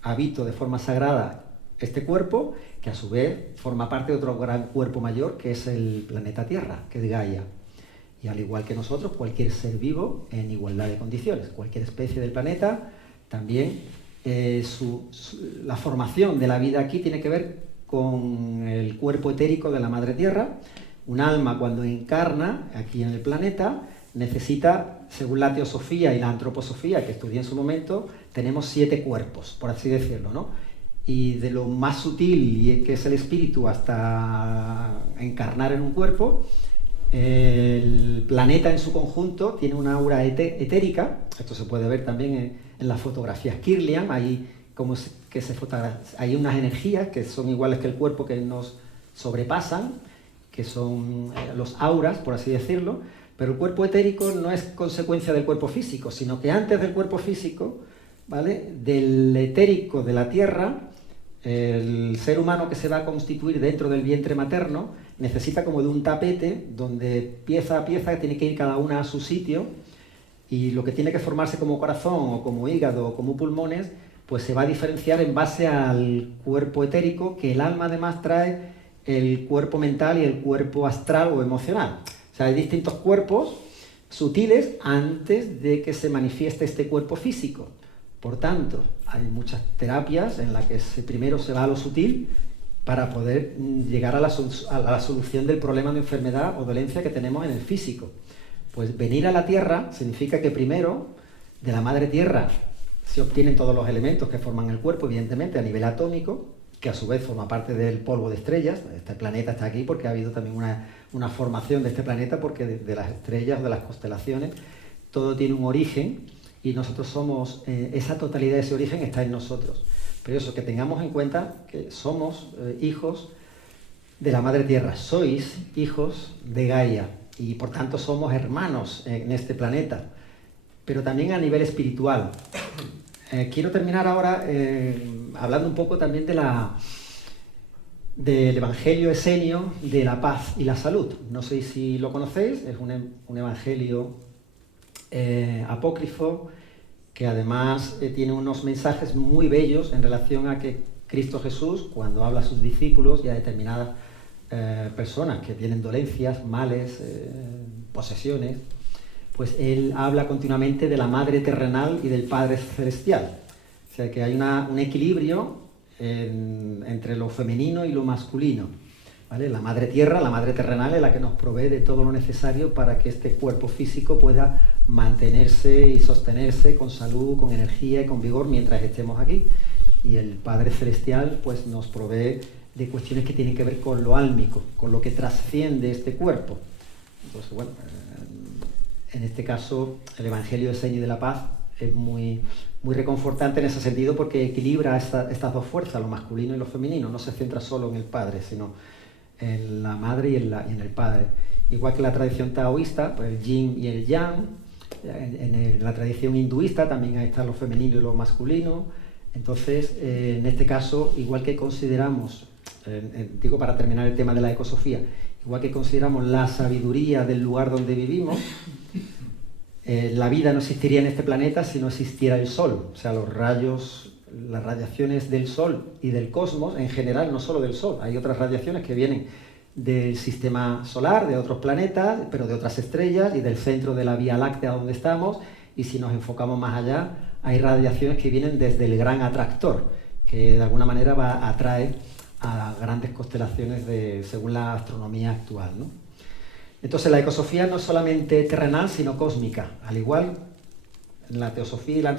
Habito de forma sagrada este cuerpo, que a su vez forma parte de otro gran cuerpo mayor, que es el planeta Tierra, que es Gaia. Y al igual que nosotros, cualquier ser vivo en igualdad de condiciones, cualquier especie del planeta, también la formación de la vida aquí tiene que ver con el cuerpo etérico de la Madre Tierra. Un alma, cuando encarna aquí en el planeta, necesita, según la teosofía y la antroposofía que estudié en su momento, tenemos 7 cuerpos, por así decirlo, ¿no? Y de lo más sutil, que es el espíritu, hasta encarnar en un cuerpo, el planeta en su conjunto tiene una aura etérica. Esto se puede ver también en las fotografías Kirlian. Hay hay unas energías que son iguales que el cuerpo, que nos sobrepasan, que son los auras, por así decirlo, pero el cuerpo etérico no es consecuencia del cuerpo físico, sino que antes del cuerpo físico, ¿vale?, del etérico de la Tierra, el ser humano que se va a constituir dentro del vientre materno necesita como de un tapete donde pieza a pieza tiene que ir cada una a su sitio, y lo que tiene que formarse como corazón o como hígado o como pulmones pues se va a diferenciar en base al cuerpo etérico, que el alma además trae el cuerpo mental y el cuerpo astral o emocional. O sea, hay distintos cuerpos sutiles antes de que se manifieste este cuerpo físico. Por tanto, hay muchas terapias en las que primero se va a lo sutil para poder llegar a la solución del problema de enfermedad o dolencia que tenemos en el físico. Pues venir a la Tierra significa que primero, de la Madre Tierra, se obtienen todos los elementos que forman el cuerpo, evidentemente, a nivel atómico, que a su vez forma parte del polvo de estrellas. Este planeta está aquí porque ha habido también una formación de este planeta, porque de las estrellas, de las constelaciones, todo tiene un origen, y nosotros somos, esa totalidad de ese origen está en nosotros. Pero eso, que tengamos en cuenta que somos hijos de la Madre Tierra, sois hijos de Gaia, y por tanto somos hermanos en este planeta, pero también a nivel espiritual. Quiero terminar ahora hablando un poco también del Evangelio Esenio de la paz y la salud. No sé si lo conocéis, es un evangelio apócrifo, que además tiene unos mensajes muy bellos en relación a que Cristo Jesús, cuando habla a sus discípulos y a determinadas personas que tienen dolencias, males, posesiones, pues él habla continuamente de la Madre terrenal y del Padre celestial. O sea que hay un equilibrio entre lo femenino y lo masculino, ¿vale? La Madre Tierra, la Madre terrenal, es la que nos provee de todo lo necesario para que este cuerpo físico pueda mantenerse y sostenerse con salud, con energía y con vigor mientras estemos aquí. Y el Padre celestial pues nos provee de cuestiones que tienen que ver con lo álmico, con lo que trasciende este cuerpo. Entonces, bueno, en este caso el Evangelio Esenio de la Paz es muy reconfortante en ese sentido, porque equilibra estas dos fuerzas, lo masculino y lo femenino. No se centra solo en el Padre, sino en la Madre y en el Padre. Igual que la tradición taoísta, pues el yin y el yang. En la tradición hinduista también está lo femenino y lo masculino. Entonces, en este caso, igual que consideramos, digo para terminar el tema de la ecosofía, igual que consideramos la sabiduría del lugar donde vivimos, la vida no existiría en este planeta si no existiera el Sol. O sea, los rayos, las radiaciones del Sol y del cosmos en general, no solo del Sol, hay otras radiaciones que vienen del sistema solar, de otros planetas, pero de otras estrellas y del centro de la Vía Láctea donde estamos. Y si nos enfocamos más allá, hay radiaciones que vienen desde el gran atractor, que de alguna manera atrae a grandes constelaciones según la astronomía actual, ¿no? Entonces la ecosofía no es solamente terrenal, sino cósmica. Al igual, la teosofía y la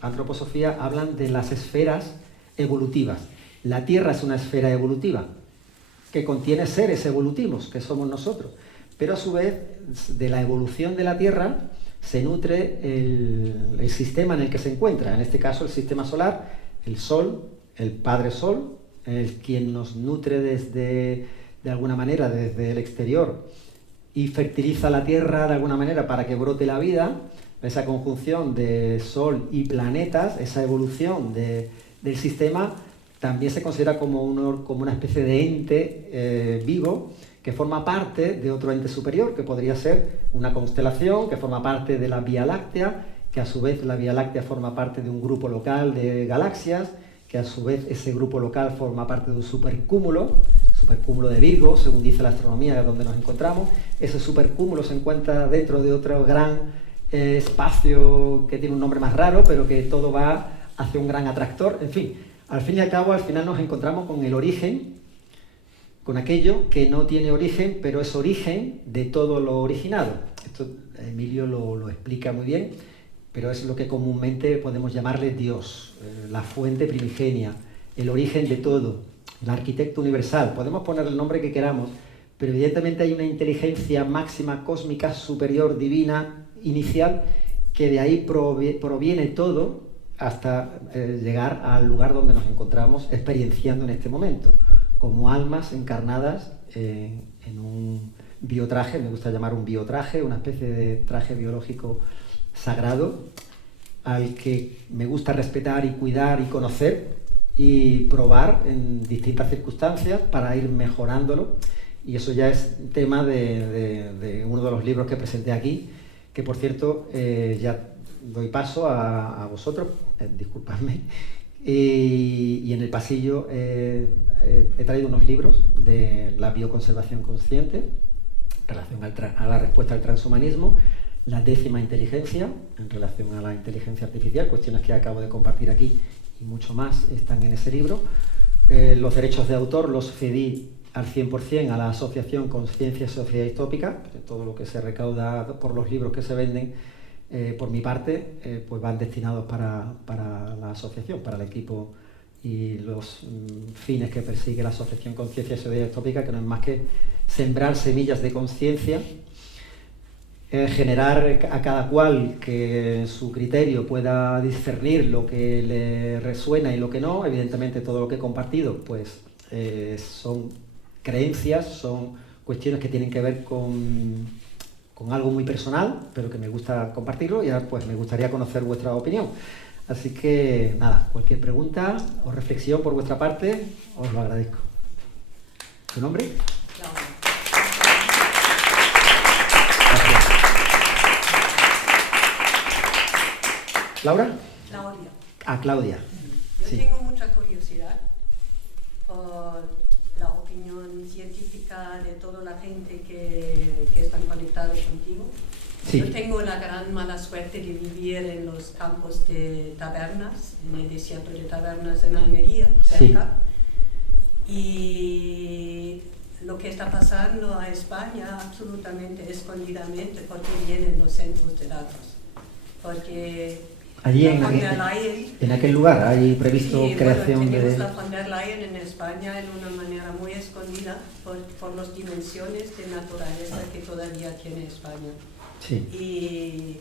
antroposofía hablan de las esferas evolutivas. La Tierra es una esfera evolutiva que contiene seres evolutivos, que somos nosotros. Pero a su vez, de la evolución de la Tierra se nutre el sistema en el que se encuentra. En este caso, el sistema solar, el Sol, el Padre Sol, quien nos nutre de alguna manera desde el exterior y fertiliza la Tierra de alguna manera para que brote la vida. Esa conjunción de Sol y planetas, esa evolución del sistema, también se considera como una especie de ente vivo que forma parte de otro ente superior, que podría ser una constelación, que forma parte de la Vía Láctea, que a su vez la Vía Láctea forma parte de un grupo local de galaxias, que a su vez ese grupo local forma parte de un supercúmulo. supercúmulo de Virgo, según dice la astronomía, donde nos encontramos. Ese supercúmulo se encuentra dentro de otro gran espacio que tiene un nombre más raro, pero que todo va hacia un gran atractor. En fin, al fin y al cabo, al final nos encontramos con el origen, con aquello que no tiene origen, pero es origen de todo lo originado. Esto Emilio lo explica muy bien, pero es lo que comúnmente podemos llamarle Dios, la fuente primigenia, el origen de todo, el arquitecto universal. Podemos ponerle el nombre que queramos, pero evidentemente hay una inteligencia máxima, cósmica, superior, divina, inicial, que de ahí proviene todo hasta llegar al lugar donde nos encontramos experienciando en este momento, como almas encarnadas en un biotraje, me gusta llamar un biotraje, una especie de traje biológico sagrado, al que me gusta respetar y cuidar y conocer y probar en distintas circunstancias para ir mejorándolo. Y eso ya es tema de uno de los libros que presenté aquí, que por cierto ya doy paso a vosotros, disculpadme, y en el pasillo he traído unos libros de la bioconservación consciente en relación a la respuesta al transhumanismo, la 10ª inteligencia en relación a la inteligencia artificial, cuestiones que acabo de compartir aquí y mucho más están en ese libro. Los derechos de autor los cedí al 100% a la asociación Conciencia y Sociedad Distópica. Todo lo que se recauda por los libros que se venden por mi parte pues van destinados para la asociación, para el equipo y los fines que persigue la asociación Conciencia y Sociedad Distópica, que no es más que sembrar semillas de conciencia, generar a cada cual que su criterio pueda discernir lo que le resuena y lo que no. Evidentemente todo lo que he compartido pues son creencias, son cuestiones que tienen que ver con algo muy personal, pero que me gusta compartirlo y ahora pues me gustaría conocer vuestra opinión. Así que nada, cualquier pregunta o reflexión por vuestra parte, os lo agradezco. ¿Tu nombre? Claudia. ¿Laura? Claudia. Ah, Claudia. Yo Sí. tengo mucha curiosidad por la opinión científica de toda la gente que están conectados contigo. Sí. Yo tengo la gran mala suerte de vivir en los campos de Tabernas, en el desierto de Tabernas en Almería, cerca. Sí. Y lo que está pasando a España absolutamente escondidamente, porque vienen los centros de datos. Porque Allí la von der Leyen, en aquel lugar hay previsto sí, creación bueno, tenemos de... la von der Leyen en España en una manera muy escondida por las dimensiones de naturaleza que todavía tiene España. Sí. Y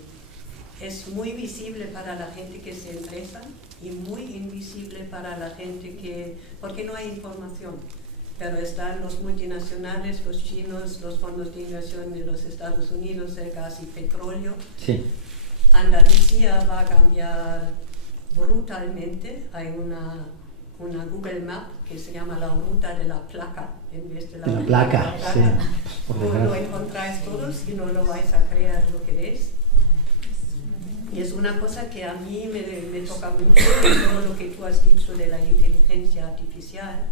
es muy visible para la gente que se interesa y muy invisible para la gente que... porque no hay información. Pero están los multinacionales, los chinos, los fondos de inversión de los Estados Unidos, el gas y petróleo. Sí. Andalucía va a cambiar brutalmente. Hay una Google Map que se llama la ruta de la placa en vez de la placa. Sí. Lo encontráis todos y no lo vais a creer lo que veis. Y es una cosa que a mí me toca mucho, todo lo que tú has dicho de la inteligencia artificial.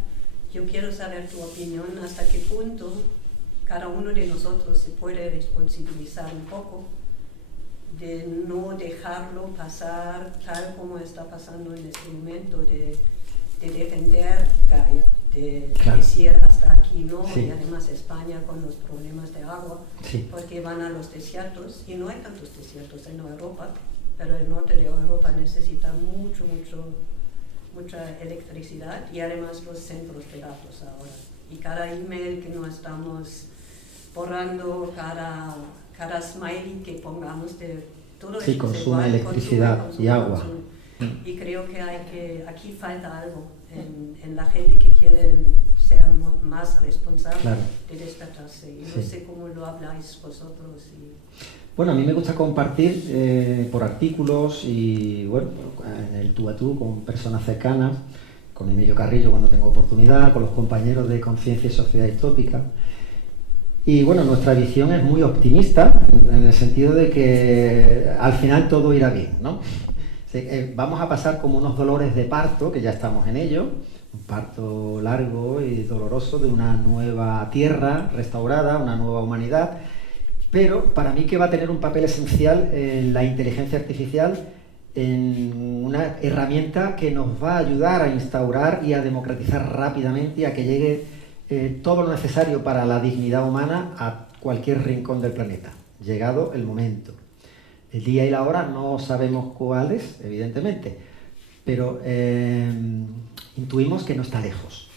Yo quiero saber tu opinión, hasta qué punto cada uno de nosotros se puede responsabilizar un poco de no dejarlo pasar tal como está pasando en este momento, de defender Gaia, de decir hasta aquí no, sí. Y además España con los problemas de agua, sí. Porque van a los desiertos, y no hay tantos desiertos en Europa, pero el norte de Europa necesita mucha electricidad y además los centros de datos ahora. Y cada email que no estamos borrando, cada smiley que pongamos de todo sí, esto consume electricidad y agua. Y creo que aquí falta algo en la gente que quiere ser más responsable, claro, de despertarse. Y no sé cómo lo habláis vosotros. Bueno, a mí me gusta compartir por artículos y bueno, en el tú a tú con personas cercanas, con Emilio Carrillo cuando tengo oportunidad, con los compañeros de Conciencia y Sociedad Distópica. Y bueno, nuestra visión es muy optimista en el sentido de que al final todo irá bien, ¿no? Vamos a pasar como unos dolores de parto, que ya estamos en ello, un parto largo y doloroso de una nueva tierra restaurada, una nueva humanidad, pero para mí que va a tener un papel esencial en la inteligencia artificial, en una herramienta que nos va a ayudar a instaurar y a democratizar rápidamente y a que llegue todo lo necesario para la dignidad humana a cualquier rincón del planeta, llegado el momento. El día y la hora no sabemos cuáles, evidentemente, pero intuimos que no está lejos.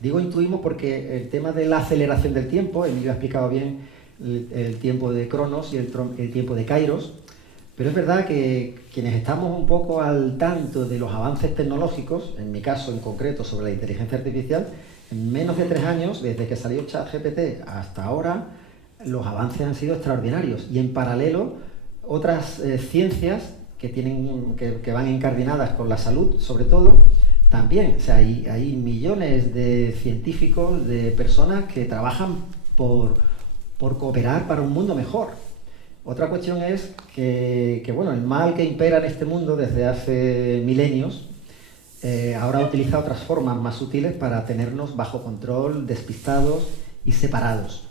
Digo intuimos porque el tema de la aceleración del tiempo, Emilio ha explicado bien el tiempo de Cronos y el tiempo de Kairos, pero es verdad que quienes estamos un poco al tanto de los avances tecnológicos, en mi caso en concreto sobre la inteligencia artificial, en menos de 3 años, desde que salió ChatGPT hasta ahora, los avances han sido extraordinarios y en paralelo otras ciencias que van incardinadas con la salud, sobre todo, también. O sea, hay millones de científicos, de personas que trabajan por cooperar para un mundo mejor. Otra cuestión es que bueno, el mal que impera en este mundo desde hace milenios ahora utiliza otras formas más sutiles para tenernos bajo control, despistados y separados.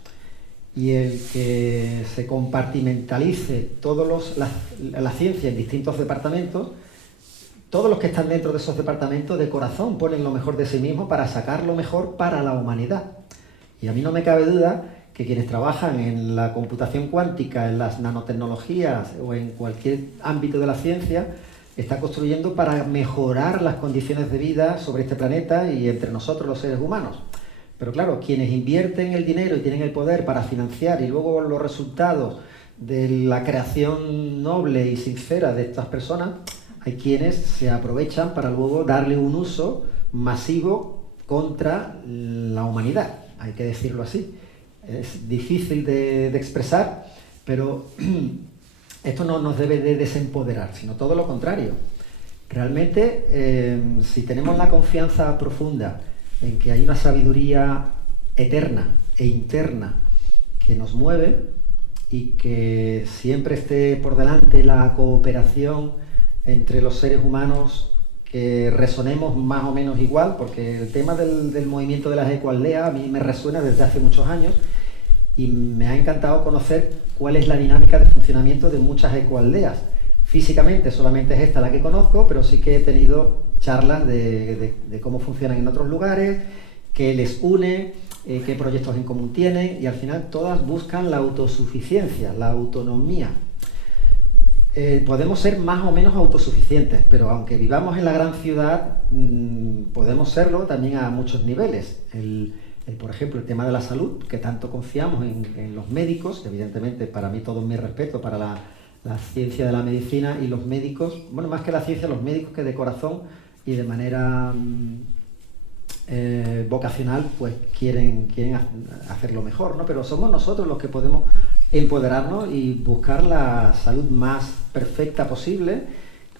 Y el que se compartimentalice la ciencia en distintos departamentos, todos los que están dentro de esos departamentos de corazón ponen lo mejor de sí mismos para sacar lo mejor para la humanidad. Y a mí no me cabe duda que quienes trabajan en la computación cuántica, en las nanotecnologías o en cualquier ámbito de la ciencia, está construyendo para mejorar las condiciones de vida sobre este planeta y entre nosotros los seres humanos. Pero claro, quienes invierten el dinero y tienen el poder para financiar y luego los resultados de la creación noble y sincera de estas personas, hay quienes se aprovechan para luego darle un uso masivo contra la humanidad, hay que decirlo así. Es difícil de expresar, pero esto no nos debe de desempoderar, sino todo lo contrario. Realmente, si tenemos la confianza profunda en que hay una sabiduría eterna e interna que nos mueve y que siempre esté por delante la cooperación entre los seres humanos, que resonemos más o menos igual, porque el tema del movimiento de las ecoaldeas a mí me resuena desde hace muchos años y me ha encantado conocer cuál es la dinámica de funcionamiento de muchas ecoaldeas. Físicamente solamente es esta la que conozco, pero sí que he tenido charlas de cómo funcionan en otros lugares, qué les une, qué proyectos en común tienen, y al final todas buscan la autosuficiencia, la autonomía. Podemos ser más o menos autosuficientes, pero aunque vivamos en la gran ciudad, podemos serlo también a muchos niveles. Por ejemplo, el tema de la salud, que tanto confiamos en los médicos, que evidentemente para mí todo mi respeto para la ciencia de la medicina y los médicos, bueno, más que la ciencia, los médicos que de corazón y de manera vocacional pues quieren hacerlo mejor, ¿no? Pero somos nosotros los que podemos empoderarnos y buscar la salud más perfecta posible,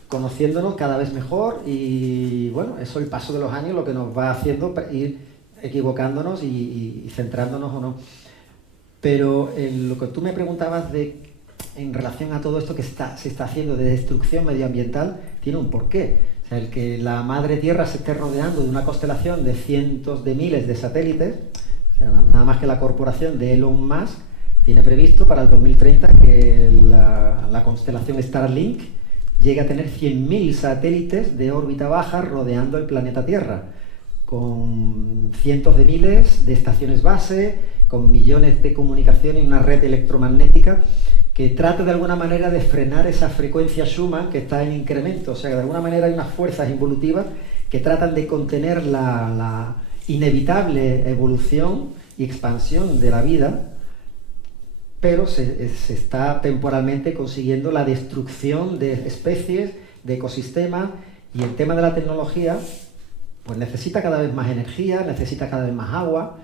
conociéndonos cada vez mejor, y bueno, eso el paso de los años lo que nos va haciendo ir equivocándonos y centrándonos o no. Pero en lo que tú me preguntabas en relación a todo esto que se está haciendo de destrucción medioambiental, tiene un porqué. O sea, el que la madre Tierra se esté rodeando de una constelación de cientos de miles de satélites, o sea, nada más que la corporación de Elon Musk tiene previsto para el 2030 que la constelación Starlink llegue a tener 100.000 satélites de órbita baja rodeando el planeta Tierra, con cientos de miles de estaciones base, con millones de comunicaciones y una red electromagnética que trata de alguna manera de frenar esa frecuencia Schumann que está en incremento. O sea, que de alguna manera hay unas fuerzas involutivas que tratan de contener la inevitable evolución y expansión de la vida, pero se está temporalmente consiguiendo la destrucción de especies, de ecosistemas, y el tema de la tecnología pues necesita cada vez más energía, necesita cada vez más agua,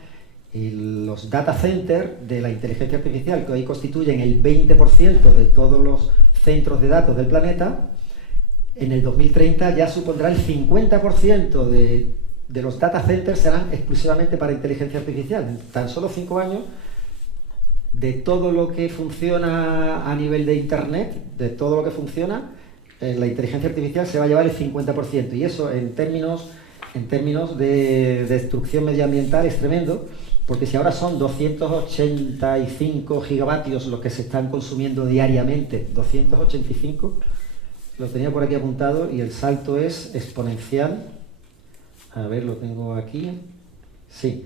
y los data centers de la inteligencia artificial, que hoy constituyen el 20% de todos los centros de datos del planeta, en el 2030 ya supondrá el 50% de los data centers serán exclusivamente para inteligencia artificial. En tan solo 5 años, de todo lo que funciona a nivel de internet, de todo lo que funciona, la inteligencia artificial se va a llevar el 50%, y eso en términos de destrucción medioambiental es tremendo, porque si ahora son 285 gigavatios los que se están consumiendo diariamente, 285, lo tenía por aquí apuntado, y el salto es exponencial. A ver, lo tengo aquí. Sí,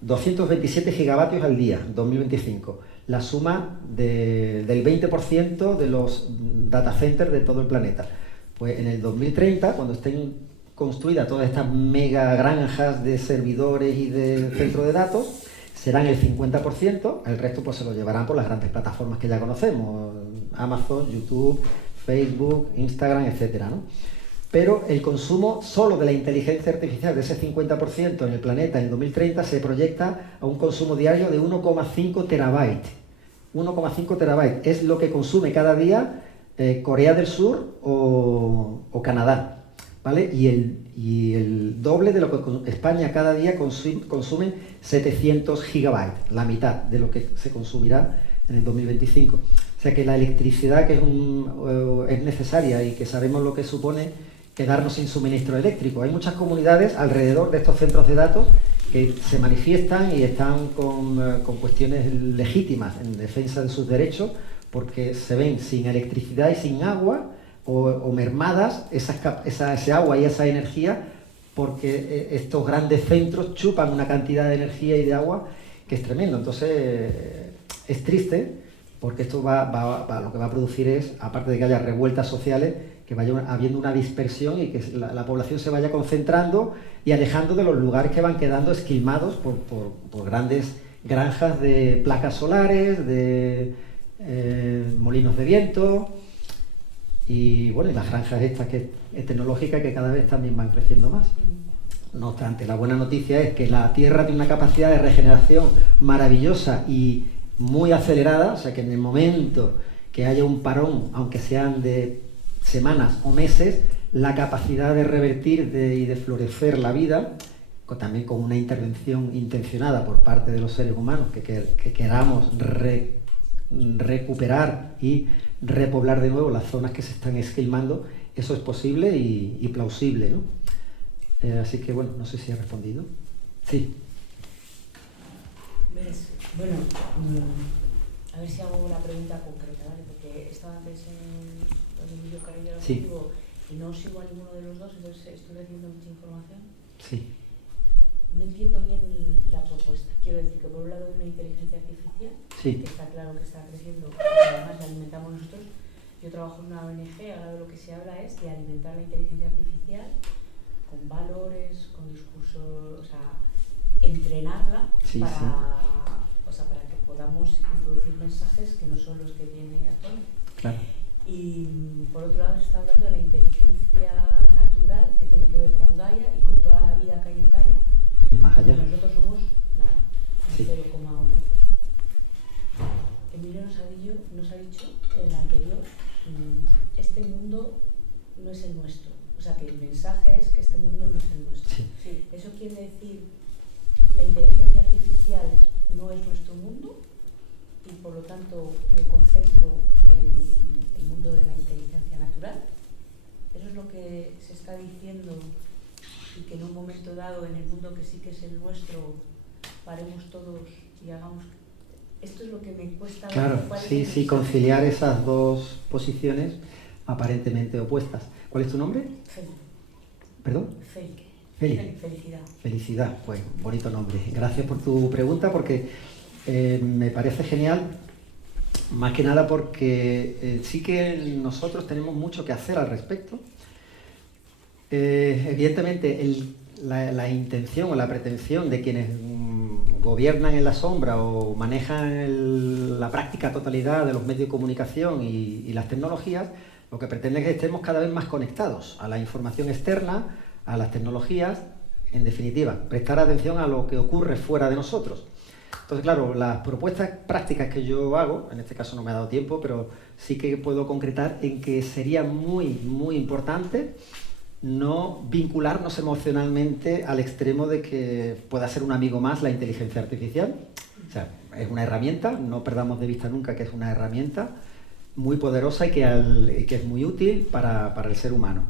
227 gigavatios al día, 2025. La suma del 20% de los data centers de todo el planeta. Pues en el 2030, cuando estén construidas todas estas mega granjas de servidores y de centros de datos, serán el 50%, el resto pues se lo llevarán por las grandes plataformas que ya conocemos, Amazon, YouTube, Facebook, Instagram, etcétera, ¿no? Pero el consumo solo de la inteligencia artificial de ese 50% en el planeta en 2030 se proyecta a un consumo diario de 1,5 terabytes. 1,5 terabytes es lo que consume cada día Corea del Sur o Canadá, ¿vale? Y el doble de lo que España cada día consume 700 gigabytes, la mitad de lo que se consumirá en el 2025. O sea que la electricidad que es necesaria y que sabemos lo que supone quedarnos sin suministro eléctrico. Hay muchas comunidades alrededor de estos centros de datos que se manifiestan y están con cuestiones legítimas en defensa de sus derechos, porque se ven sin electricidad y sin agua, o mermadas ese agua y esa energía, porque estos grandes centros chupan una cantidad de energía y de agua que es tremendo. Entonces es triste, porque esto lo que va a producir es, aparte de que haya revueltas sociales, que vaya habiendo una dispersión y que la población se vaya concentrando y alejando de los lugares que van quedando esquilmados por grandes granjas de placas solares, de molinos de viento, y bueno, y las granjas estas tecnológicas que cada vez también van creciendo más. No obstante, la buena noticia es que la Tierra tiene una capacidad de regeneración maravillosa y muy acelerada, o sea que en el momento que haya un parón, aunque sean de semanas o meses, la capacidad de revertir y de florecer la vida, también con una intervención intencionada por parte de los seres humanos que queramos recuperar y repoblar de nuevo las zonas que se están esquilmando, eso es posible y plausible, ¿no? Así que bueno, no sé si he respondido. Sí. Bueno, a ver si hago una pregunta concreta, ¿vale? Porque estaba antes en el vídeo Cariño Objetivo y no sigo a ninguno de los dos, entonces estoy recibiendo mucha información. Sí. No entiendo bien la propuesta. Quiero decir que por un lado hay una inteligencia artificial, que está claro que está creciendo, que además la alimentamos nosotros. Yo trabajo en una ONG, ahora de lo que se habla es de alimentar la inteligencia artificial con valores, con discursos, o sea, entrenarla para que podamos introducir mensajes que no son los que tiene actualmente. Claro. Y por otro lado se está hablando de la inteligencia natural, que tiene que ver con Gaia y con toda la vida que hay en Gaia. Y más allá. Nosotros somos nada, 0,1. Emilio nos ha dicho en el anterior, este mundo no es el nuestro. O sea, que el mensaje es que este mundo no es el nuestro. Sí. Eso quiere decir, la inteligencia artificial no es nuestro mundo y por lo tanto me concentro en el mundo de la inteligencia natural. Eso es lo que se está diciendo, y que en un momento dado, en el mundo que sí que es el nuestro, paremos todos y hagamos. Esto es lo que me cuesta. Claro, sí, conciliar esas dos posiciones aparentemente opuestas. ¿Cuál es tu nombre? Feli. ¿Perdón? Feli. Felicidad. Felicidad, pues bonito nombre. Gracias por tu pregunta, porque me parece genial, más que nada porque sí que nosotros tenemos mucho que hacer al respecto. Evidentemente, la intención o la pretensión de quienes gobiernan en la sombra o manejan la práctica totalidad de los medios de comunicación y las tecnologías, lo que pretende es que estemos cada vez más conectados a la información externa, a las tecnologías, en definitiva, prestar atención a lo que ocurre fuera de nosotros. Entonces, claro, las propuestas prácticas que yo hago, en este caso no me ha dado tiempo, pero sí que puedo concretar en que sería muy, muy importante no vincularnos emocionalmente al extremo de que pueda ser un amigo más la inteligencia artificial. O sea, es una herramienta, no perdamos de vista nunca que es una herramienta, muy poderosa y que es muy útil para el ser humano.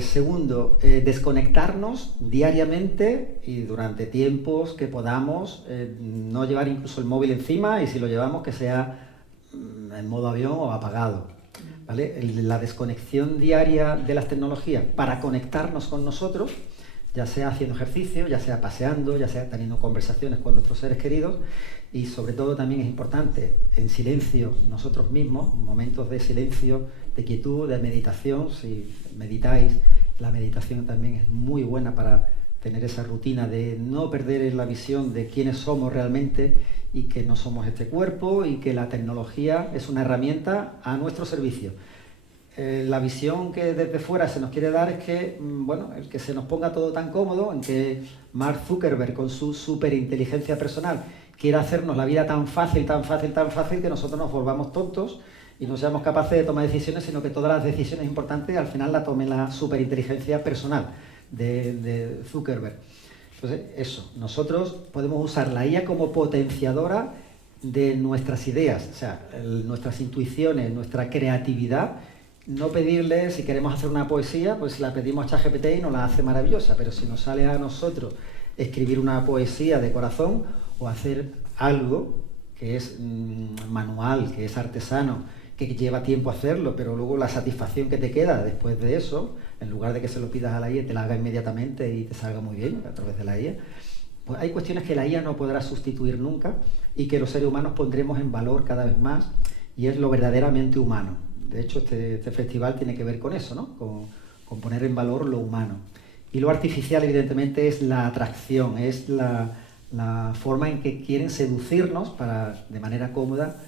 Segundo, desconectarnos diariamente y durante tiempos que podamos, no llevar incluso el móvil encima, y si lo llevamos que sea en modo avión o apagado, ¿vale? La desconexión diaria de las tecnologías para conectarnos con nosotros, ya sea haciendo ejercicio, ya sea paseando, ya sea teniendo conversaciones con nuestros seres queridos, y sobre todo también es importante en silencio nosotros mismos, momentos de silencio, de quietud, de meditación. Si meditáis, la meditación también es muy buena para tener esa rutina de no perder la visión de quiénes somos realmente y que no somos este cuerpo y que la tecnología es una herramienta a nuestro servicio. La visión que desde fuera se nos quiere dar es que, bueno, el que se nos ponga todo tan cómodo, en que Mark Zuckerberg con su superinteligencia personal quiera hacernos la vida tan fácil, que nosotros nos volvamos tontos y no seamos capaces de tomar decisiones, sino que todas las decisiones importantes al final las tome la superinteligencia personal de Zuckerberg. Entonces, eso, nosotros podemos usar la IA como potenciadora de nuestras ideas, o sea, nuestras intuiciones, nuestra creatividad. No pedirle, si queremos hacer una poesía, pues la pedimos a ChatGPT y nos la hace maravillosa, pero si nos sale a nosotros escribir una poesía de corazón o hacer algo que es manual, que es artesano, que lleva tiempo hacerlo, pero luego la satisfacción que te queda después de eso, en lugar de que se lo pidas a la IA, te la haga inmediatamente y te salga muy bien a través de la IA, pues hay cuestiones que la IA no podrá sustituir nunca y que los seres humanos pondremos en valor cada vez más, y es lo verdaderamente humano. De hecho, este festival tiene que ver con eso, ¿no? Con poner en valor lo humano. Y lo artificial, evidentemente, es la atracción, es la forma en que quieren seducirnos para, de manera cómoda,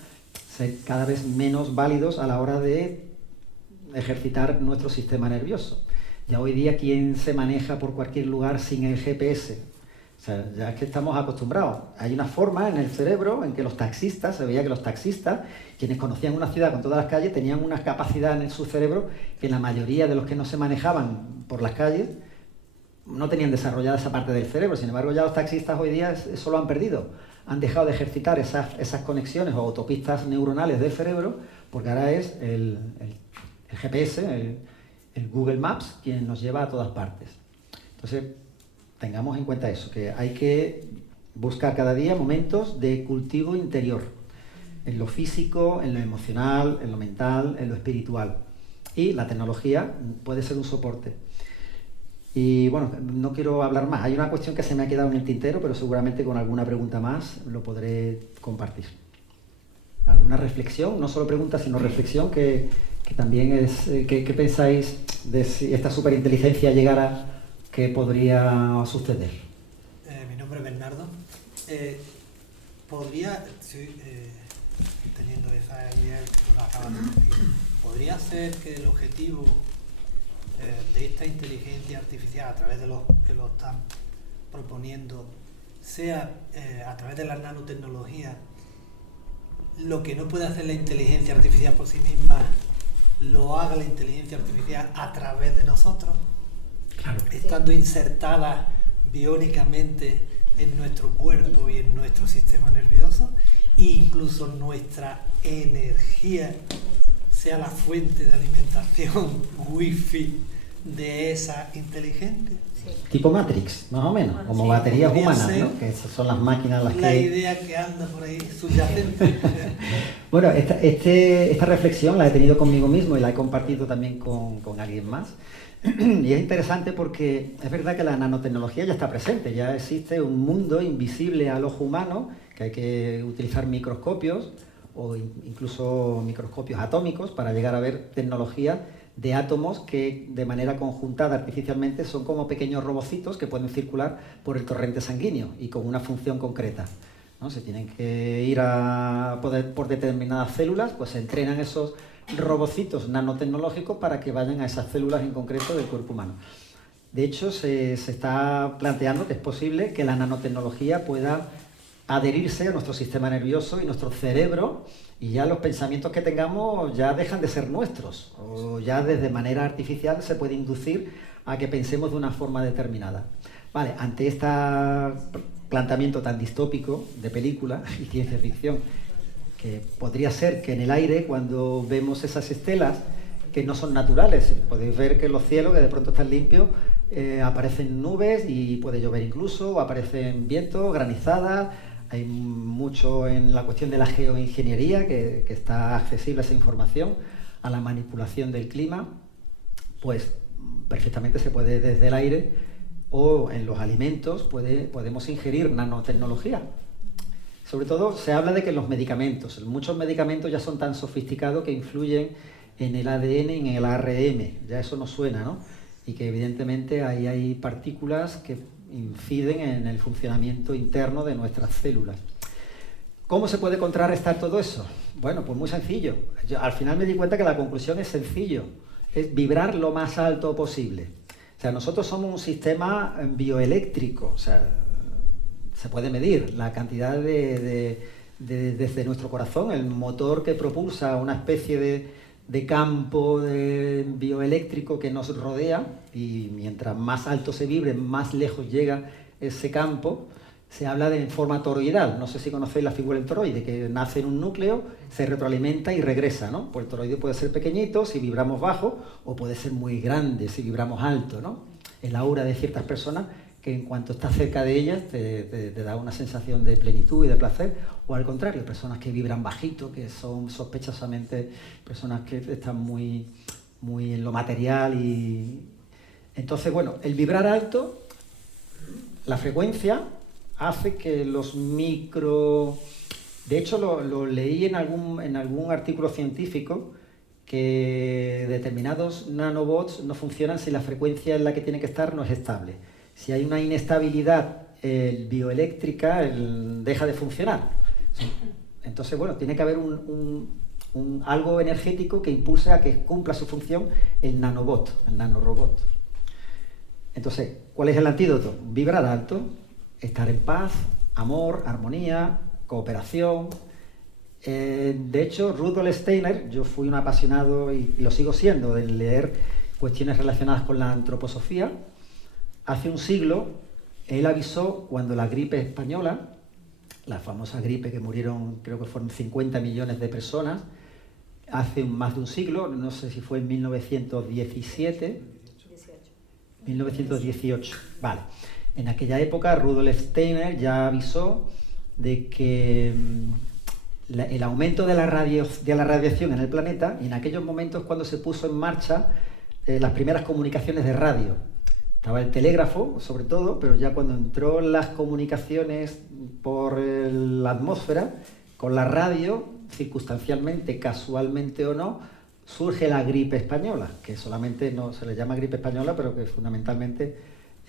ser cada vez menos válidos a la hora de ejercitar nuestro sistema nervioso. Ya hoy día, ¿quién se maneja por cualquier lugar sin el GPS? O sea, ya es que estamos acostumbrados. Hay una forma en el cerebro en que los taxistas, se veía que los taxistas, quienes conocían una ciudad con todas las calles, tenían una capacidad en su cerebro que la mayoría de los que no se manejaban por las calles no tenían desarrollada esa parte del cerebro. Sin embargo, ya los taxistas hoy día eso lo han perdido. Han dejado de ejercitar esas conexiones o autopistas neuronales del cerebro, porque ahora es el GPS, el Google Maps, quien nos lleva a todas partes. Entonces, tengamos en cuenta eso, que hay que buscar cada día momentos de cultivo interior, en lo físico, en lo emocional, en lo mental, en lo espiritual. Y la tecnología puede ser un soporte. Y bueno, no quiero hablar más. Hay una cuestión que se me ha quedado en el tintero, pero seguramente con alguna pregunta más lo podré compartir. ¿Alguna reflexión? No solo pregunta, sino reflexión, que también es... ¿Qué pensáis de si esta superinteligencia llegara? ¿Qué podría suceder? Mi nombre es Bernardo. Teniendo esa idea que nos acabas de decir, ¿podría ser que el objetivo de esta inteligencia artificial, a través de los que lo están proponiendo, sea a través de la nanotecnología, lo que no puede hacer la inteligencia artificial por sí misma, lo haga la inteligencia artificial a través de nosotros? Claro. Estando insertada biónicamente en nuestro cuerpo y en nuestro sistema nervioso, e incluso nuestra energía sea la fuente de alimentación wifi de esa inteligencia. Sí. Tipo Matrix, más o menos, como sí, baterías humanas, ¿no? Que esas son las máquinas las la idea que anda por ahí subyacente. Bueno, esta reflexión la he tenido conmigo mismo y la he compartido también con alguien más. Y es interesante porque es verdad que la nanotecnología ya está presente, ya existe un mundo invisible al ojo humano, que hay que utilizar microscopios o incluso microscopios atómicos para llegar a ver tecnología de átomos que de manera conjuntada artificialmente son como pequeños robocitos que pueden circular por el torrente sanguíneo y con una función concreta, ¿no? Se tienen que ir por determinadas células, pues se entrenan esos robocitos nanotecnológicos para que vayan a esas células en concreto del cuerpo humano. De hecho, se está planteando que es posible que la nanotecnología pueda adherirse a nuestro sistema nervioso y nuestro cerebro, y ya los pensamientos que tengamos ya dejan de ser nuestros, o ya desde manera artificial se puede inducir a que pensemos de una forma determinada. Vale, ante este planteamiento tan distópico de película y ciencia ficción, que podría ser que en el aire, cuando vemos esas estelas, que no son naturales, podéis ver que los cielos, que de pronto están limpios, aparecen nubes y puede llover incluso, o aparecen vientos, granizadas. Hay mucho en la cuestión de la geoingeniería, que está accesible a esa información, a la manipulación del clima, pues perfectamente se puede desde el aire o en los alimentos podemos ingerir nanotecnología. Sobre todo se habla de que los medicamentos, muchos medicamentos ya son tan sofisticados que influyen en el ADN y en el ARN, ya eso nos suena, ¿no? Y que evidentemente ahí hay partículas que inciden en el funcionamiento interno de nuestras células. ¿Cómo se puede contrarrestar todo eso? Bueno, pues muy sencillo. Yo al final me di cuenta que la conclusión es sencillo, es vibrar lo más alto posible. O sea, nosotros somos un sistema bioeléctrico, o sea, se puede medir la cantidad desde nuestro corazón, el motor que propulsa una especie de campo bioeléctrico que nos rodea, y mientras más alto se vibre, más lejos llega ese campo. Se habla en forma toroidal, no sé si conocéis la figura del toroide, que nace en un núcleo, se retroalimenta y regresa, ¿no? Pues el toroide puede ser pequeñito si vibramos bajo, o puede ser muy grande si vibramos alto, ¿no? El aura de ciertas personas, que en cuanto estás cerca de ellas te da una sensación de plenitud y de placer, o al contrario, personas que vibran bajito, que son sospechosamente personas que están muy en lo material. Y entonces, bueno, el vibrar alto, la frecuencia hace que los micro... De hecho, lo leí en algún artículo científico, que determinados nanobots no funcionan si la frecuencia en la que tiene que estar no es estable. Si hay una inestabilidad bioeléctrica, deja de funcionar. Entonces, bueno, tiene que haber algo energético que impulse a que cumpla su función el nanobot, el nanorobot. Entonces, ¿cuál es el antídoto? Vibrar alto, estar en paz, amor, armonía, cooperación. De hecho, Rudolf Steiner, yo fui un apasionado y lo sigo siendo de leer cuestiones relacionadas con la antroposofía. Hace un siglo, él avisó cuando la gripe española, la famosa gripe que murieron, creo que fueron 50 millones de personas, hace más de un siglo, no sé si fue en 1918, vale. En aquella época, Rudolf Steiner ya avisó de que el aumento de la radiación en el planeta, y en aquellos momentos cuando se puso en marcha las primeras comunicaciones de radio. Estaba el telégrafo, sobre todo, pero ya cuando entró las comunicaciones por la atmósfera, con la radio, circunstancialmente, casualmente o no, surge la gripe española, que solamente no se le llama gripe española, pero que fundamentalmente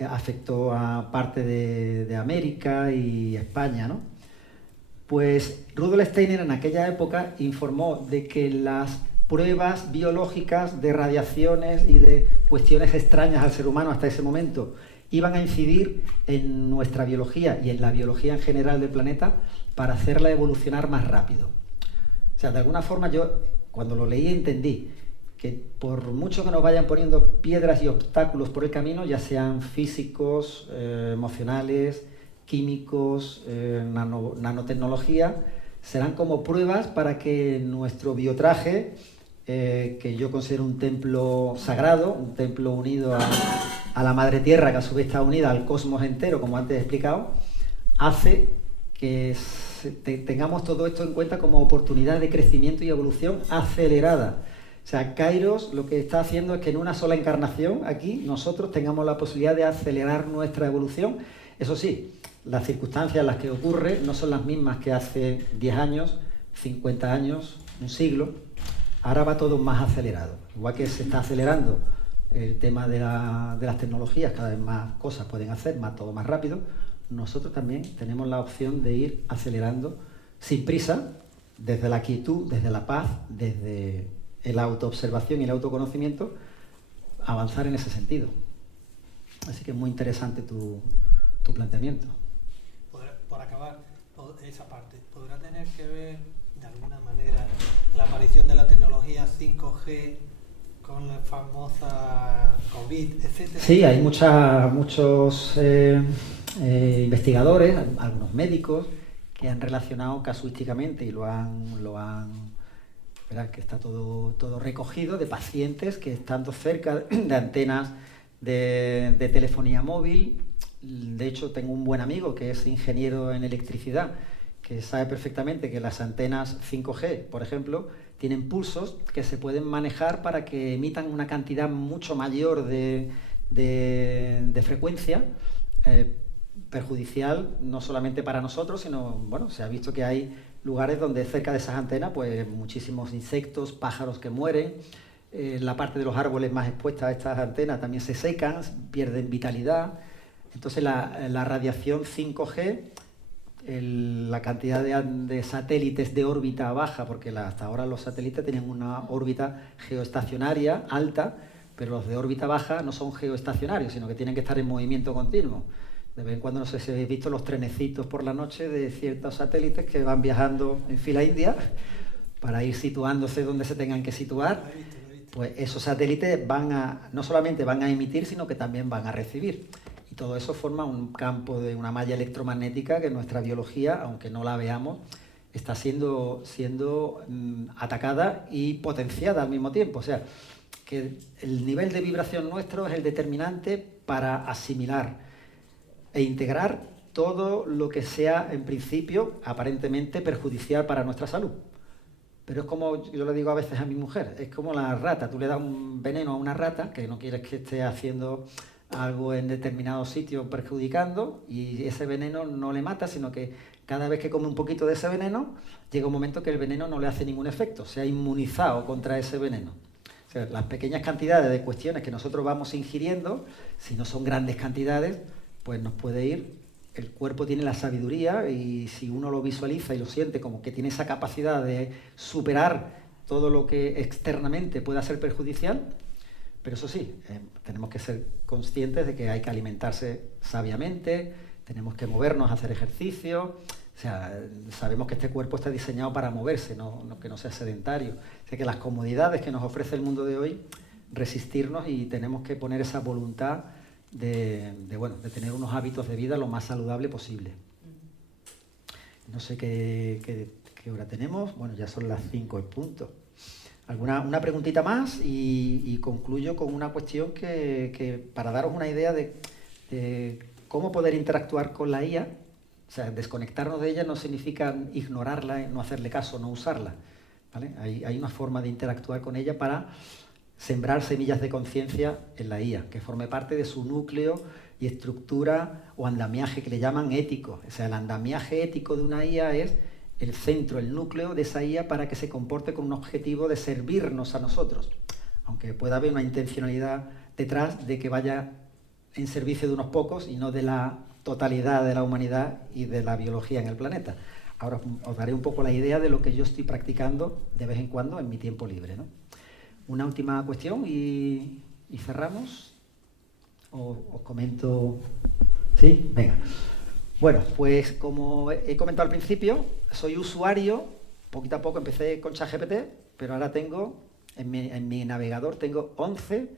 afectó a parte de América y España, ¿no? Pues Rudolf Steiner en aquella época informó de que las pruebas biológicas de radiaciones y de cuestiones extrañas al ser humano hasta ese momento iban a incidir en nuestra biología y en la biología en general del planeta para hacerla evolucionar más rápido. O sea, de alguna forma yo, cuando lo leí, entendí que por mucho que nos vayan poniendo piedras y obstáculos por el camino, ya sean físicos, emocionales, químicos, nanotecnología, serán como pruebas para que nuestro biotraje, que yo considero un templo sagrado, un templo unido a la Madre Tierra, que a su vez está unida al cosmos entero, como antes he explicado, hace que tengamos todo esto en cuenta como oportunidad de crecimiento y evolución acelerada. O sea, Kairos lo que está haciendo es que en una sola encarnación, aquí, nosotros tengamos la posibilidad de acelerar nuestra evolución. Eso sí, las circunstancias en las que ocurre no son las mismas que hace 10 años, 50 años, un siglo. Ahora va todo más acelerado. Igual que se está acelerando el tema de las tecnologías, cada vez más cosas pueden hacer, todo más rápido, nosotros también tenemos la opción de ir acelerando sin prisa, desde la quietud, desde la paz, desde la autoobservación y el autoconocimiento, avanzar en ese sentido. Así que es muy interesante tu planteamiento. Por acabar esa parte, ¿podrá tener que ver de alguna manera la aparición de la tecnología 5G con la famosa COVID, etcétera? Sí, hay muchos investigadores, algunos médicos, que han relacionado casuísticamente y lo han ¿verdad? Que está todo recogido de pacientes que estando cerca de antenas de telefonía móvil. De hecho, tengo un buen amigo que es ingeniero en electricidad, que sabe perfectamente que las antenas 5G, por ejemplo, tienen pulsos que se pueden manejar para que emitan una cantidad mucho mayor de frecuencia, perjudicial no solamente para nosotros, sino, bueno, se ha visto que hay lugares donde cerca de esas antenas, pues muchísimos insectos, pájaros que mueren, la parte de los árboles más expuesta a estas antenas también se secan, pierden vitalidad. Entonces la radiación 5G, la cantidad de satélites de órbita baja, porque hasta ahora los satélites tenían una órbita geoestacionaria alta, pero los de órbita baja no son geoestacionarios, sino que tienen que estar en movimiento continuo. De vez en cuando, no sé si habéis visto los trenecitos por la noche de ciertos satélites que van viajando en fila india para ir situándose donde se tengan que situar. Pues esos satélites no solamente van a emitir, sino que también van a recibir. Y todo eso forma un campo de una malla electromagnética que nuestra biología, aunque no la veamos, está siendo atacada y potenciada al mismo tiempo. O sea, que el nivel de vibración nuestro es el determinante para asimilar e integrar todo lo que sea, en principio, aparentemente perjudicial para nuestra salud. Pero es como, yo le digo a veces a mi mujer, es como la rata. Tú le das un veneno a una rata, que no quieres que esté haciendo algo en determinado sitio perjudicando, y ese veneno no le mata, sino que cada vez que come un poquito de ese veneno, llega un momento que el veneno no le hace ningún efecto, se ha inmunizado contra ese veneno. O sea, las pequeñas cantidades de cuestiones que nosotros vamos ingiriendo, si no son grandes cantidades, pues nos puede ir. El cuerpo tiene la sabiduría y si uno lo visualiza y lo siente como que tiene esa capacidad de superar todo lo que externamente pueda ser perjudicial, pero eso sí, tenemos que ser conscientes de que hay que alimentarse sabiamente, tenemos que movernos, hacer ejercicio. O sea, sabemos que este cuerpo está diseñado para moverse, que no sea sedentario. O sea, que las comodidades que nos ofrece el mundo de hoy, resistirnos, y tenemos que poner esa voluntad de tener unos hábitos de vida lo más saludable posible. No sé qué hora tenemos. Bueno, ya son las 5 en punto. Una preguntita más y concluyo con una cuestión que para daros una idea de cómo poder interactuar con la IA. O sea, desconectarnos de ella no significa ignorarla, no hacerle caso, no usarla, ¿vale? Hay una forma de interactuar con ella para sembrar semillas de conciencia en la IA, que forme parte de su núcleo y estructura o andamiaje que le llaman ético. O sea, el andamiaje ético de una IA es el centro, el núcleo de esa IA para que se comporte con un objetivo de servirnos a nosotros, aunque pueda haber una intencionalidad detrás de que vaya en servicio de unos pocos y no de la totalidad de la humanidad y de la biología en el planeta. Ahora os daré un poco la idea de lo que yo estoy practicando de vez en cuando en mi tiempo libre, ¿no? Una última cuestión y cerramos. Os comento. ¿Sí? Venga. Bueno, pues como he comentado al principio, soy usuario. Poquito a poco empecé con ChatGPT, pero ahora tengo, en mi navegador, tengo 11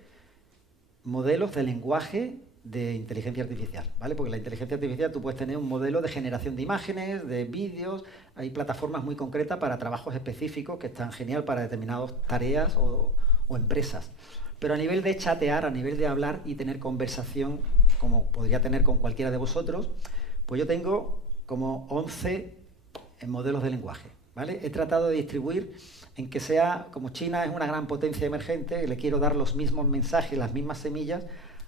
modelos de lenguaje de inteligencia artificial, ¿vale? Porque la inteligencia artificial, tú puedes tener un modelo de generación de imágenes, de vídeos, hay plataformas muy concretas para trabajos específicos que están genial para determinadas tareas o empresas. Pero a nivel de chatear, a nivel de hablar y tener conversación, como podría tener con cualquiera de vosotros, pues yo tengo como 11 modelos de lenguaje, ¿vale? He tratado de distribuir en que sea, como China es una gran potencia emergente, le quiero dar los mismos mensajes, las mismas semillas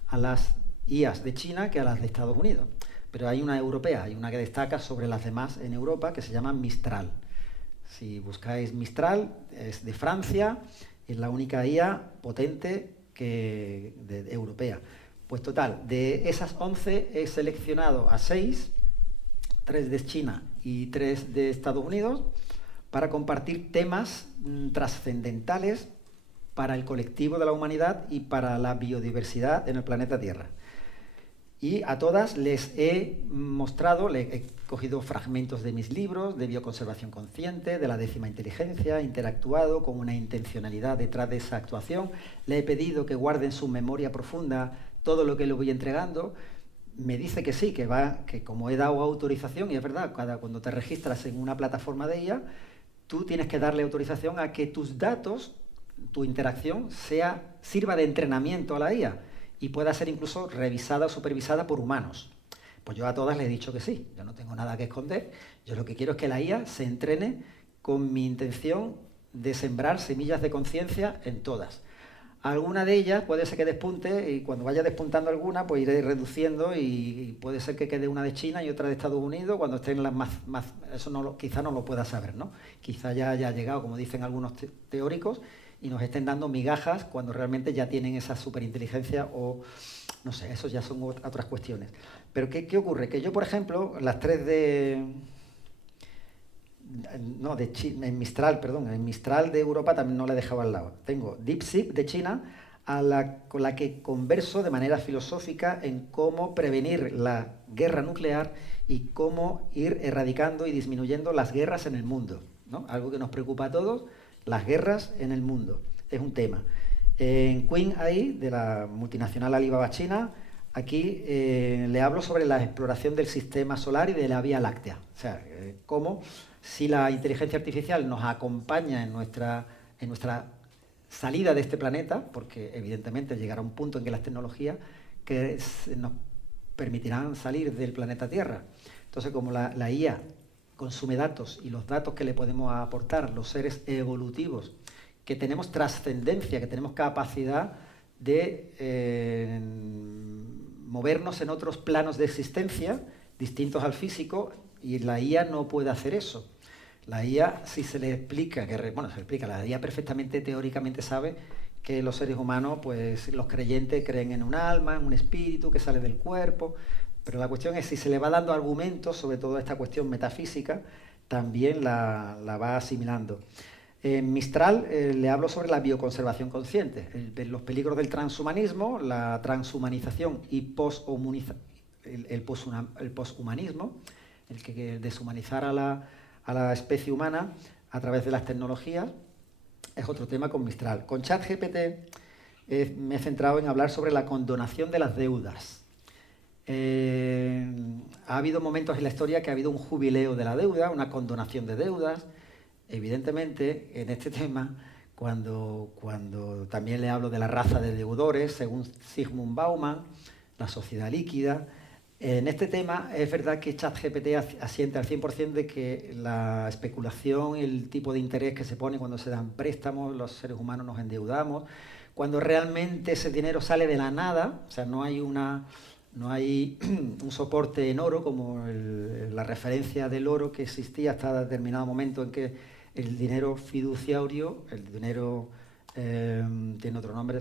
a las IAs de China que a las de Estados Unidos. Pero hay una europea, hay una que destaca sobre las demás en Europa, que se llama Mistral. Si buscáis Mistral, es de Francia, es la única IA potente europea. Pues total, de esas 11 he seleccionado a 6, 3 de China y 3 de Estados Unidos, para compartir temas trascendentales para el colectivo de la humanidad y para la biodiversidad en el planeta Tierra. Y a todas les he mostrado, he cogido fragmentos de mis libros de bioconservación consciente, de la 10ª inteligencia, he interactuado con una intencionalidad detrás de esa actuación, le he pedido que guarde en su memoria profunda todo lo que le voy entregando, me dice que sí, que como he dado autorización, y es verdad, cuando te registras en una plataforma de IA, tú tienes que darle autorización a que tus datos, tu interacción, sirva de entrenamiento a la IA y pueda ser incluso revisada o supervisada por humanos. Pues yo a todas les he dicho que sí, yo no tengo nada que esconder, yo lo que quiero es que la IA se entrene con mi intención de sembrar semillas de conciencia en todas. Alguna de ellas puede ser que despunte y cuando vaya despuntando alguna pues iré reduciendo y puede ser que quede una de China y otra de Estados Unidos cuando estén las más eso quizá no lo pueda saber, ¿no? Quizá ya haya llegado, como dicen algunos teóricos, y nos estén dando migajas cuando realmente ya tienen esa superinteligencia o no sé, eso ya son otras cuestiones. Pero ¿qué ocurre? Que yo, por ejemplo, las tres en Mistral de Europa también no la he dejado al lado. Tengo DeepSeek de China, con la que converso de manera filosófica en cómo prevenir la guerra nuclear y cómo ir erradicando y disminuyendo las guerras en el mundo, ¿no? Algo que nos preocupa a todos, las guerras en el mundo, es un tema. En Queen AI, de la multinacional Alibaba China, aquí le hablo sobre la exploración del sistema solar y de la Vía Láctea. O sea, cómo si la inteligencia artificial nos acompaña en nuestra salida de este planeta, porque evidentemente llegará un punto en que las tecnologías que nos permitirán salir del planeta Tierra. Entonces, como la IA consume datos y los datos que le podemos aportar los seres evolutivos, que tenemos trascendencia, que tenemos capacidad de movernos en otros planos de existencia distintos al físico, y la IA no puede hacer eso. La IA, si se le explica, la IA perfectamente, teóricamente sabe que los seres humanos, pues los creyentes creen en un alma, en un espíritu que sale del cuerpo, pero la cuestión es si se le va dando argumentos sobre toda esta cuestión metafísica, también la va asimilando. En Mistral le hablo sobre la bioconservación consciente, los peligros del transhumanismo, la transhumanización y el poshumanismo, el que deshumanizar a la especie humana a través de las tecnologías, es otro tema con Mistral. Con ChatGPT me he centrado en hablar sobre la condonación de las deudas. Ha habido momentos en la historia que ha habido un jubileo de la deuda, una condonación de deudas. Evidentemente, en este tema, cuando también le hablo de la raza de deudores, según Zygmunt Bauman, la sociedad líquida, en este tema es verdad que ChatGPT asiente al 100% de que la especulación y el tipo de interés que se pone cuando se dan préstamos, los seres humanos nos endeudamos, cuando realmente ese dinero sale de la nada, o sea, no hay un soporte en oro como la referencia del oro que existía hasta determinado momento en que el dinero fiduciario, el dinero tiene otro nombre,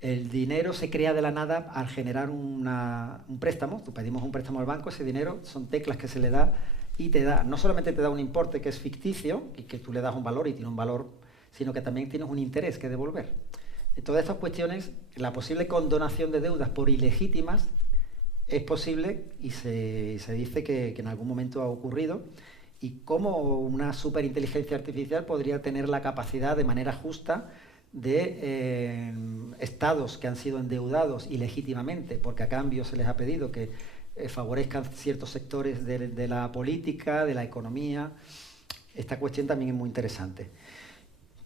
el dinero se crea de la nada al generar un préstamo. Tú pedimos un préstamo al banco, ese dinero son teclas que se le da y no solamente te da un importe que es ficticio y que tú le das un valor y tiene un valor, sino que también tienes un interés que devolver. En todas estas cuestiones, la posible condonación de deudas por ilegítimas es posible y se dice que en algún momento ha ocurrido, y cómo una superinteligencia artificial podría tener la capacidad de manera justa de estados que han sido endeudados ilegítimamente, porque a cambio se les ha pedido que favorezcan ciertos sectores de la política, de la economía. Esta cuestión también es muy interesante.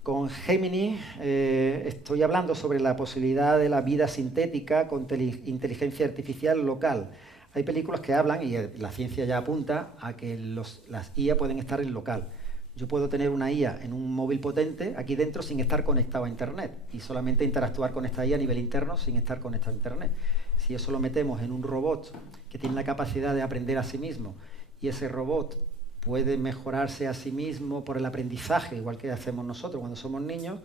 Con Gemini estoy hablando sobre la posibilidad de la vida sintética con inteligencia artificial local. Hay películas que hablan, y la ciencia ya apunta, a que las IA pueden estar en local. Yo puedo tener una IA en un móvil potente aquí dentro sin estar conectado a Internet y solamente interactuar con esta IA a nivel interno sin estar conectado a Internet. Si eso lo metemos en un robot que tiene la capacidad de aprender a sí mismo y ese robot puede mejorarse a sí mismo por el aprendizaje, igual que hacemos nosotros cuando somos niños,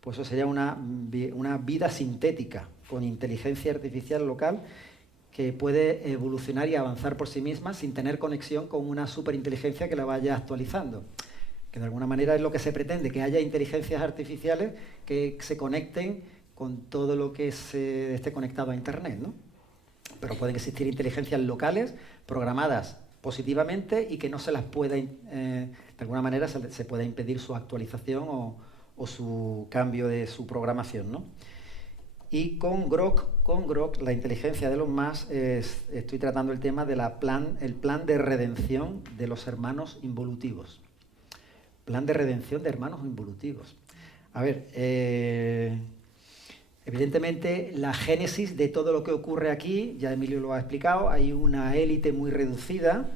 pues eso sería una vida sintética con inteligencia artificial local que puede evolucionar y avanzar por sí misma sin tener conexión con una superinteligencia que la vaya actualizando. Que de alguna manera es lo que se pretende, que haya inteligencias artificiales que se conecten con todo lo que esté conectado a Internet, ¿no? Pero pueden existir inteligencias locales programadas positivamente y que no se las pueda, de alguna manera se pueda impedir su actualización o su cambio de su programación, ¿no? Y con Grok, la inteligencia de Elon Musk, estoy tratando el tema del plan de redención de los hermanos involutivos. Plan de redención de hermanos involutivos. A ver, evidentemente la génesis de todo lo que ocurre aquí, ya Emilio lo ha explicado, hay una élite muy reducida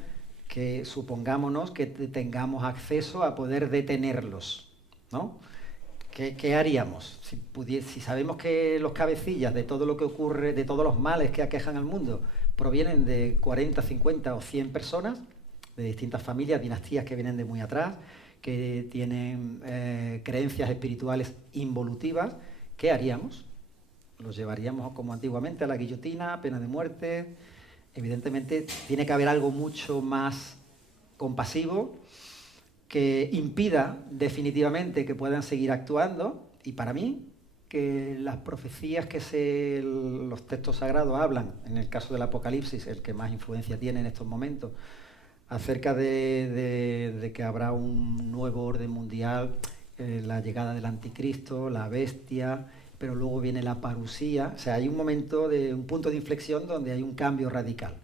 que supongámonos que tengamos acceso a poder detenerlos, ¿no? ¿Qué haríamos? Si sabemos que los cabecillas de todo lo que ocurre, de todos los males que aquejan al mundo, provienen de 40, 50 o 100 personas, de distintas familias, dinastías que vienen de muy atrás, que tienen creencias espirituales involutivas, ¿qué haríamos? ¿Los llevaríamos como antiguamente a la guillotina, pena de muerte? Evidentemente tiene que haber algo mucho más compasivo, que impida definitivamente que puedan seguir actuando, y para mí que las profecías que los textos sagrados hablan, en el caso del Apocalipsis, el que más influencia tiene en estos momentos, acerca de que habrá un nuevo orden mundial, la llegada del anticristo, la bestia, pero luego viene la parusía, o sea, hay un punto de inflexión donde hay un cambio radical.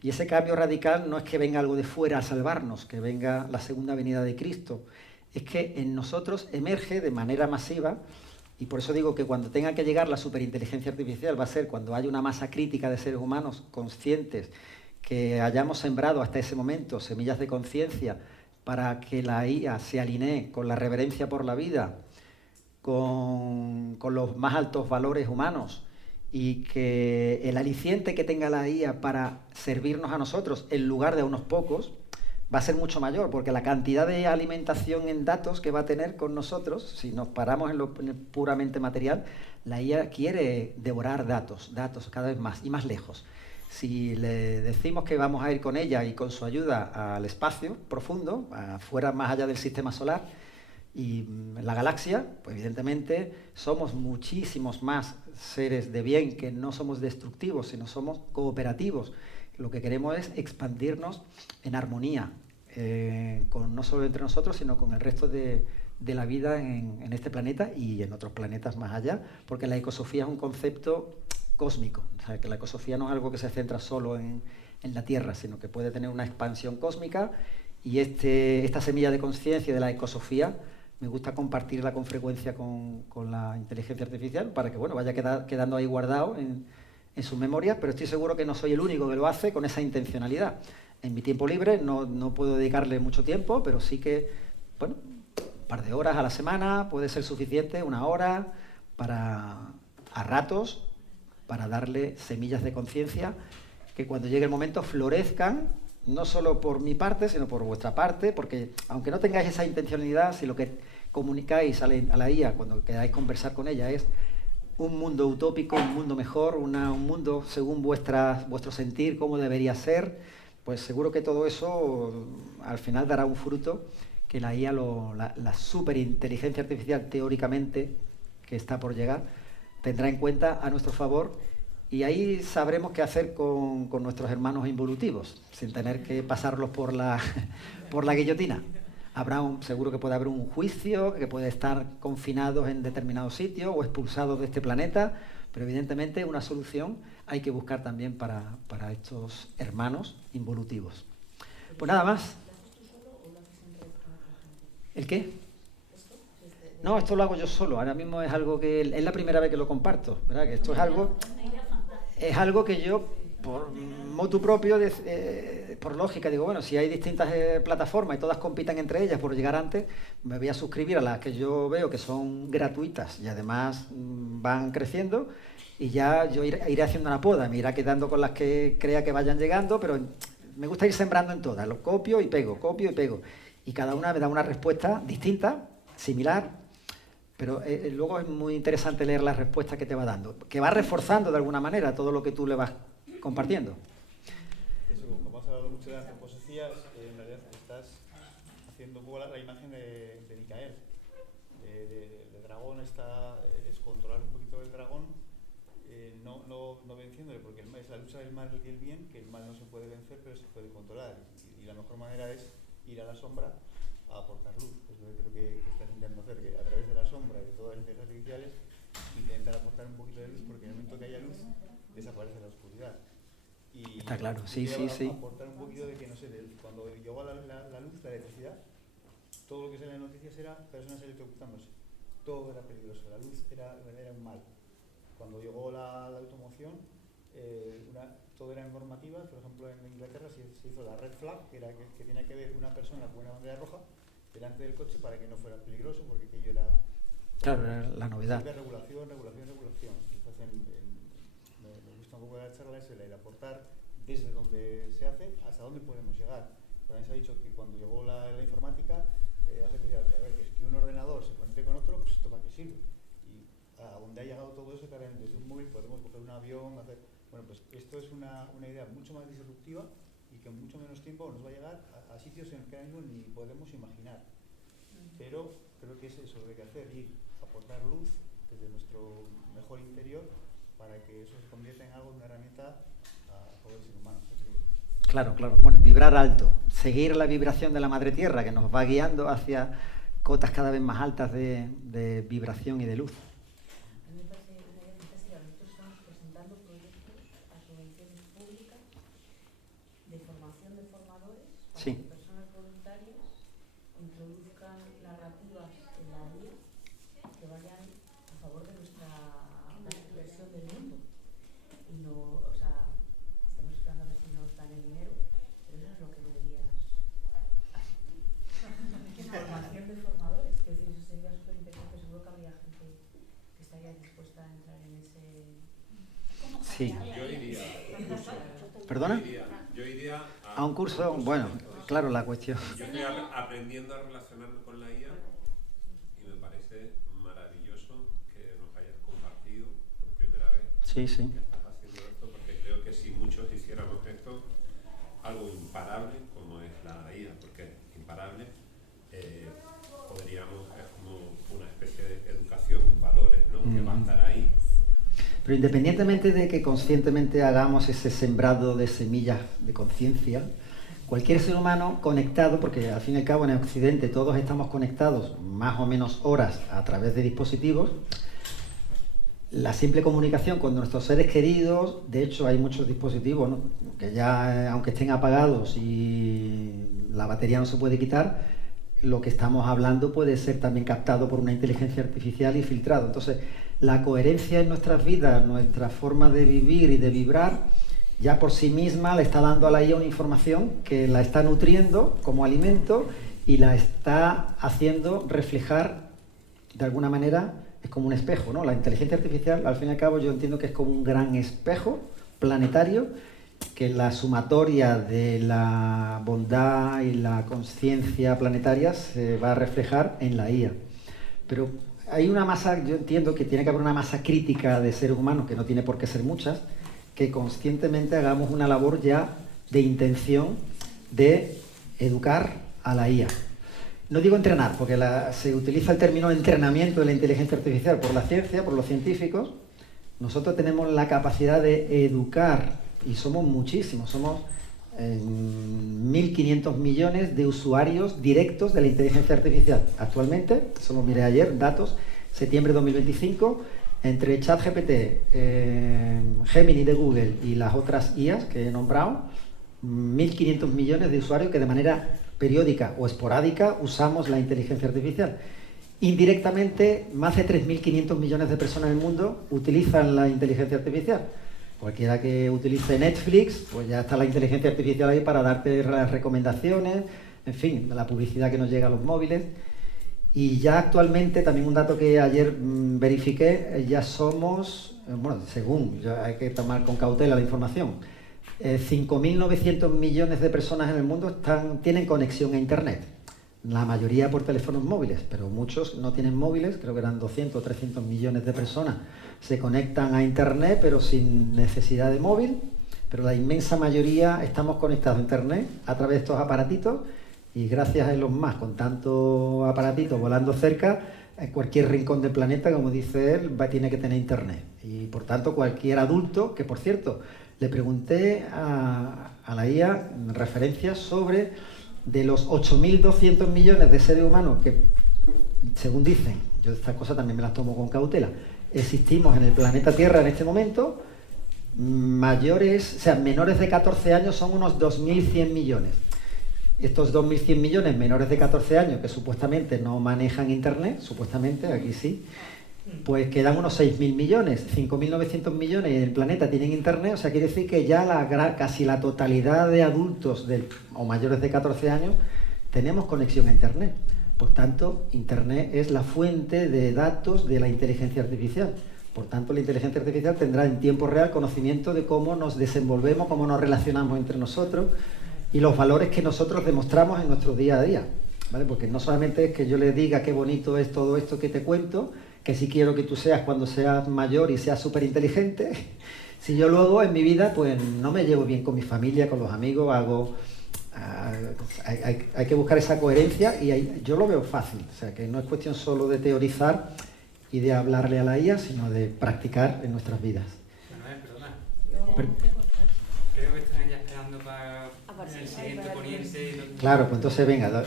Y ese cambio radical no es que venga algo de fuera a salvarnos, que venga la segunda venida de Cristo, es que en nosotros emerge de manera masiva, y por eso digo que cuando tenga que llegar la superinteligencia artificial va a ser cuando haya una masa crítica de seres humanos conscientes, que hayamos sembrado hasta ese momento semillas de conciencia para que la IA se alinee con la reverencia por la vida, con los más altos valores humanos, y que el aliciente que tenga la IA para servirnos a nosotros en lugar de a unos pocos va a ser mucho mayor, porque la cantidad de alimentación en datos que va a tener con nosotros, si nos paramos en lo puramente material, la IA quiere devorar datos cada vez más y más lejos. Si le decimos que vamos a ir con ella y con su ayuda al espacio profundo, afuera, más allá del sistema solar, y la galaxia, pues evidentemente somos muchísimos más seres de bien, que no somos destructivos, sino somos cooperativos. Lo que queremos es expandirnos en armonía, no solo entre nosotros, sino con el resto de la vida en este planeta y en otros planetas más allá, porque la ecosofía es un concepto cósmico. O sea, que la ecosofía no es algo que se centra solo en la Tierra, sino que puede tener una expansión cósmica, y esta semilla de conciencia de la ecosofía me gusta compartirla con frecuencia con la inteligencia artificial para que vaya quedando ahí guardado en sus memorias, pero estoy seguro que no soy el único que lo hace con esa intencionalidad. En mi tiempo libre no puedo dedicarle mucho tiempo, pero sí que, un par de horas a la semana puede ser suficiente, 1 hora, a ratos, para darle semillas de conciencia que cuando llegue el momento florezcan, no solo por mi parte, sino por vuestra parte, porque aunque no tengáis esa intencionalidad, si lo que comunicáis a la IA cuando queráis conversar con ella es un mundo utópico, un mundo mejor, un mundo según vuestro sentir, cómo debería ser, pues seguro que todo eso al final dará un fruto que la IA, la superinteligencia artificial teóricamente que está por llegar, tendrá en cuenta a nuestro favor. Y ahí sabremos qué hacer con nuestros hermanos involutivos, sin tener que pasarlos por la guillotina. Seguro que puede haber un juicio, que puede estar confinados en determinados sitios o expulsados de este planeta, pero evidentemente una solución hay que buscar también para estos hermanos involutivos. Pues nada más. ¿El qué? No, esto lo hago yo solo. Ahora mismo es algo que es la primera vez que lo comparto, ¿verdad? Que esto es algo que yo, por motu propio, por lógica, digo, si hay distintas plataformas y todas compitan entre ellas por llegar antes, me voy a suscribir a las que yo veo que son gratuitas y además van creciendo, y ya yo iré haciendo una poda, me irá quedando con las que crea que vayan llegando, pero me gusta ir sembrando en todas, lo copio y pego, y cada una me da una respuesta distinta, similar. Pero luego es muy interesante leer las respuestas que te va dando, que va reforzando de alguna manera todo lo que tú le vas compartiendo. Eso, como has hablado mucho de antroposofía, en realidad estás haciendo un poco la imagen de Micael, de dragón, es controlar un poquito el dragón, no venciéndole, porque es la lucha del mal y el bien, que el mal no se puede vencer, pero se puede controlar. Y la mejor manera es ir a la sombra a aportar luz. Es lo que creo que estás intentando hacer, que a través de la sombra y de todas las inteligencias artificiales intentar aportar un poquito de luz, porque en el momento que haya luz, desaparece la oscuridad. Y está claro, sí. Aportar un poquito de que, no sé, cuando llegó la luz, la electricidad, todo lo que sale en las noticias era personas electrocutándose. Todo era peligroso, la luz era un mal. Cuando llegó la automoción, todo eran normativas. Por ejemplo, en Inglaterra se hizo la red flag, que era que tenía que haber una persona con una bandera roja delante del coche para que no fuera peligroso, porque aquello era... Claro, era la novedad. Regulación. Quizás me gusta un poco de la charla es el aportar desde donde se hace hasta dónde podemos llegar. También se ha dicho que cuando llegó la informática, la gente decía, a ver, que si un ordenador se conecte con otro, pues ¿esto para qué sirve? Y a donde ha llegado todo eso, claro, desde un móvil podemos coger un avión, hacer... Bueno, pues esto es una idea mucho más disruptiva y que en mucho menos tiempo nos va a llegar a sitios en los que ahora mismo ni podemos imaginar. Pero creo que es eso lo que hay que hacer, ir a aportar luz desde nuestro mejor interior para que eso se convierta en algo, una herramienta a favor del ser humano. Claro. Bueno, vibrar alto, seguir la vibración de la Madre Tierra que nos va guiando hacia cotas cada vez más altas de vibración y de luz. A mí me parece una idea fantástica. Nosotros estamos presentando proyectos a subvenciones públicas de formación de formadores para que personas voluntarias introduzcan narrativas en la IA que vayan a favor de nuestra versión del mundo. Y no, o sea, estamos esperando a ver si nos dan el dinero, pero eso es lo que deberías hacer. Formación de formadores, que eso sería súper interesante. Seguro que habría gente que estaría dispuesta a entrar en ese... Sí. Yo iría a un curso. ¿Perdona? Yo iría a un curso, bueno, claro, la cuestión. Yo estoy aprendiendo a relacionarme con la IA y me parece maravilloso que nos hayas compartido por primera vez Sí. que estás haciendo esto, porque creo que si muchos hiciéramos esto, algo imparable como es la IA, porque es imparable, podríamos, es como una especie de educación, valores, ¿no? Que va a estar ahí. Pero independientemente de que conscientemente hagamos ese sembrado de semillas de conciencia, cualquier ser humano conectado, porque al fin y al cabo en el Occidente todos estamos conectados más o menos horas a través de dispositivos, la simple comunicación con nuestros seres queridos, de hecho hay muchos dispositivos, ¿no?, que ya aunque estén apagados y la batería no se puede quitar, lo que estamos hablando puede ser también captado por una inteligencia artificial y filtrado. Entonces, la coherencia en nuestras vidas, nuestra forma de vivir y de vibrar, ya por sí misma le está dando a la IA una información que la está nutriendo como alimento y la está haciendo reflejar de alguna manera, es como un espejo, ¿no? La inteligencia artificial, al fin y al cabo, yo entiendo que es como un gran espejo planetario que la sumatoria de la bondad y la conciencia planetaria se va a reflejar en la IA. Pero hay una masa, yo entiendo que tiene que haber una masa crítica de seres humanos, que no tiene por qué ser muchas, que conscientemente hagamos una labor ya de intención de educar a la IA. No digo entrenar, porque se utiliza el término entrenamiento de la inteligencia artificial por la ciencia, por los científicos. Nosotros tenemos la capacidad de educar, y somos muchísimos, somos 1.500 millones de usuarios directos de la inteligencia artificial. Actualmente, solo miré ayer, datos, septiembre de 2025, entre ChatGPT, Gemini de Google y las otras IAs que he nombrado, 1.500 millones de usuarios que de manera periódica o esporádica usamos la inteligencia artificial. Indirectamente, más de 3.500 millones de personas en el mundo utilizan la inteligencia artificial. Cualquiera que utilice Netflix, pues ya está la inteligencia artificial ahí para darte las recomendaciones, en fin, la publicidad que nos llega a los móviles. Y ya actualmente, también un dato que ayer verifiqué, ya somos, bueno, según, ya hay que tomar con cautela la información, 5.900 millones de personas en el mundo tienen conexión a Internet. La mayoría por teléfonos móviles, pero muchos no tienen móviles, creo que eran 200 o 300 millones de personas. Se conectan a Internet, pero sin necesidad de móvil, pero la inmensa mayoría estamos conectados a Internet a través de estos aparatitos y gracias a Elon Musk, con tanto aparatito volando cerca, en cualquier rincón del planeta, como dice él, tiene que tener Internet. Y por tanto, cualquier adulto, que por cierto, le pregunté a la IA referencias sobre de los 8.200 millones de seres humanos que, según dicen, yo estas cosas también me las tomo con cautela, existimos en el planeta Tierra en este momento, menores de 14 años son unos 2.100 millones. Estos 2.100 millones menores de 14 años que supuestamente no manejan Internet, supuestamente, aquí sí, pues quedan unos 6.000 millones, 5.900 millones en el planeta tienen Internet, o sea, quiere decir que ya casi la totalidad de adultos o mayores de 14 años tenemos conexión a Internet. Por tanto, Internet es la fuente de datos de la inteligencia artificial. Por tanto, la inteligencia artificial tendrá en tiempo real conocimiento de cómo nos desenvolvemos, cómo nos relacionamos entre nosotros y los valores que nosotros demostramos en nuestro día a día, ¿vale? Porque no solamente es que yo le diga qué bonito es todo esto que te cuento, que sí quiero que tú seas cuando seas mayor y seas súper inteligente, si yo luego en mi vida pues no me llevo bien con mi familia, con los amigos, hay que buscar esa coherencia y yo lo veo fácil, o sea que no es cuestión solo de teorizar y de hablarle a la IA, sino de practicar en nuestras vidas. Perdona. Creo que están ya esperando para el siguiente poniente. Claro, pues entonces venga,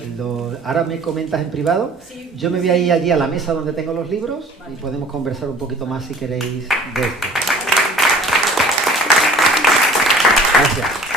ahora me comentas en privado, Sí, yo me voy a ir allí a la mesa donde tengo los libros y podemos conversar un poquito más si queréis de esto. Gracias.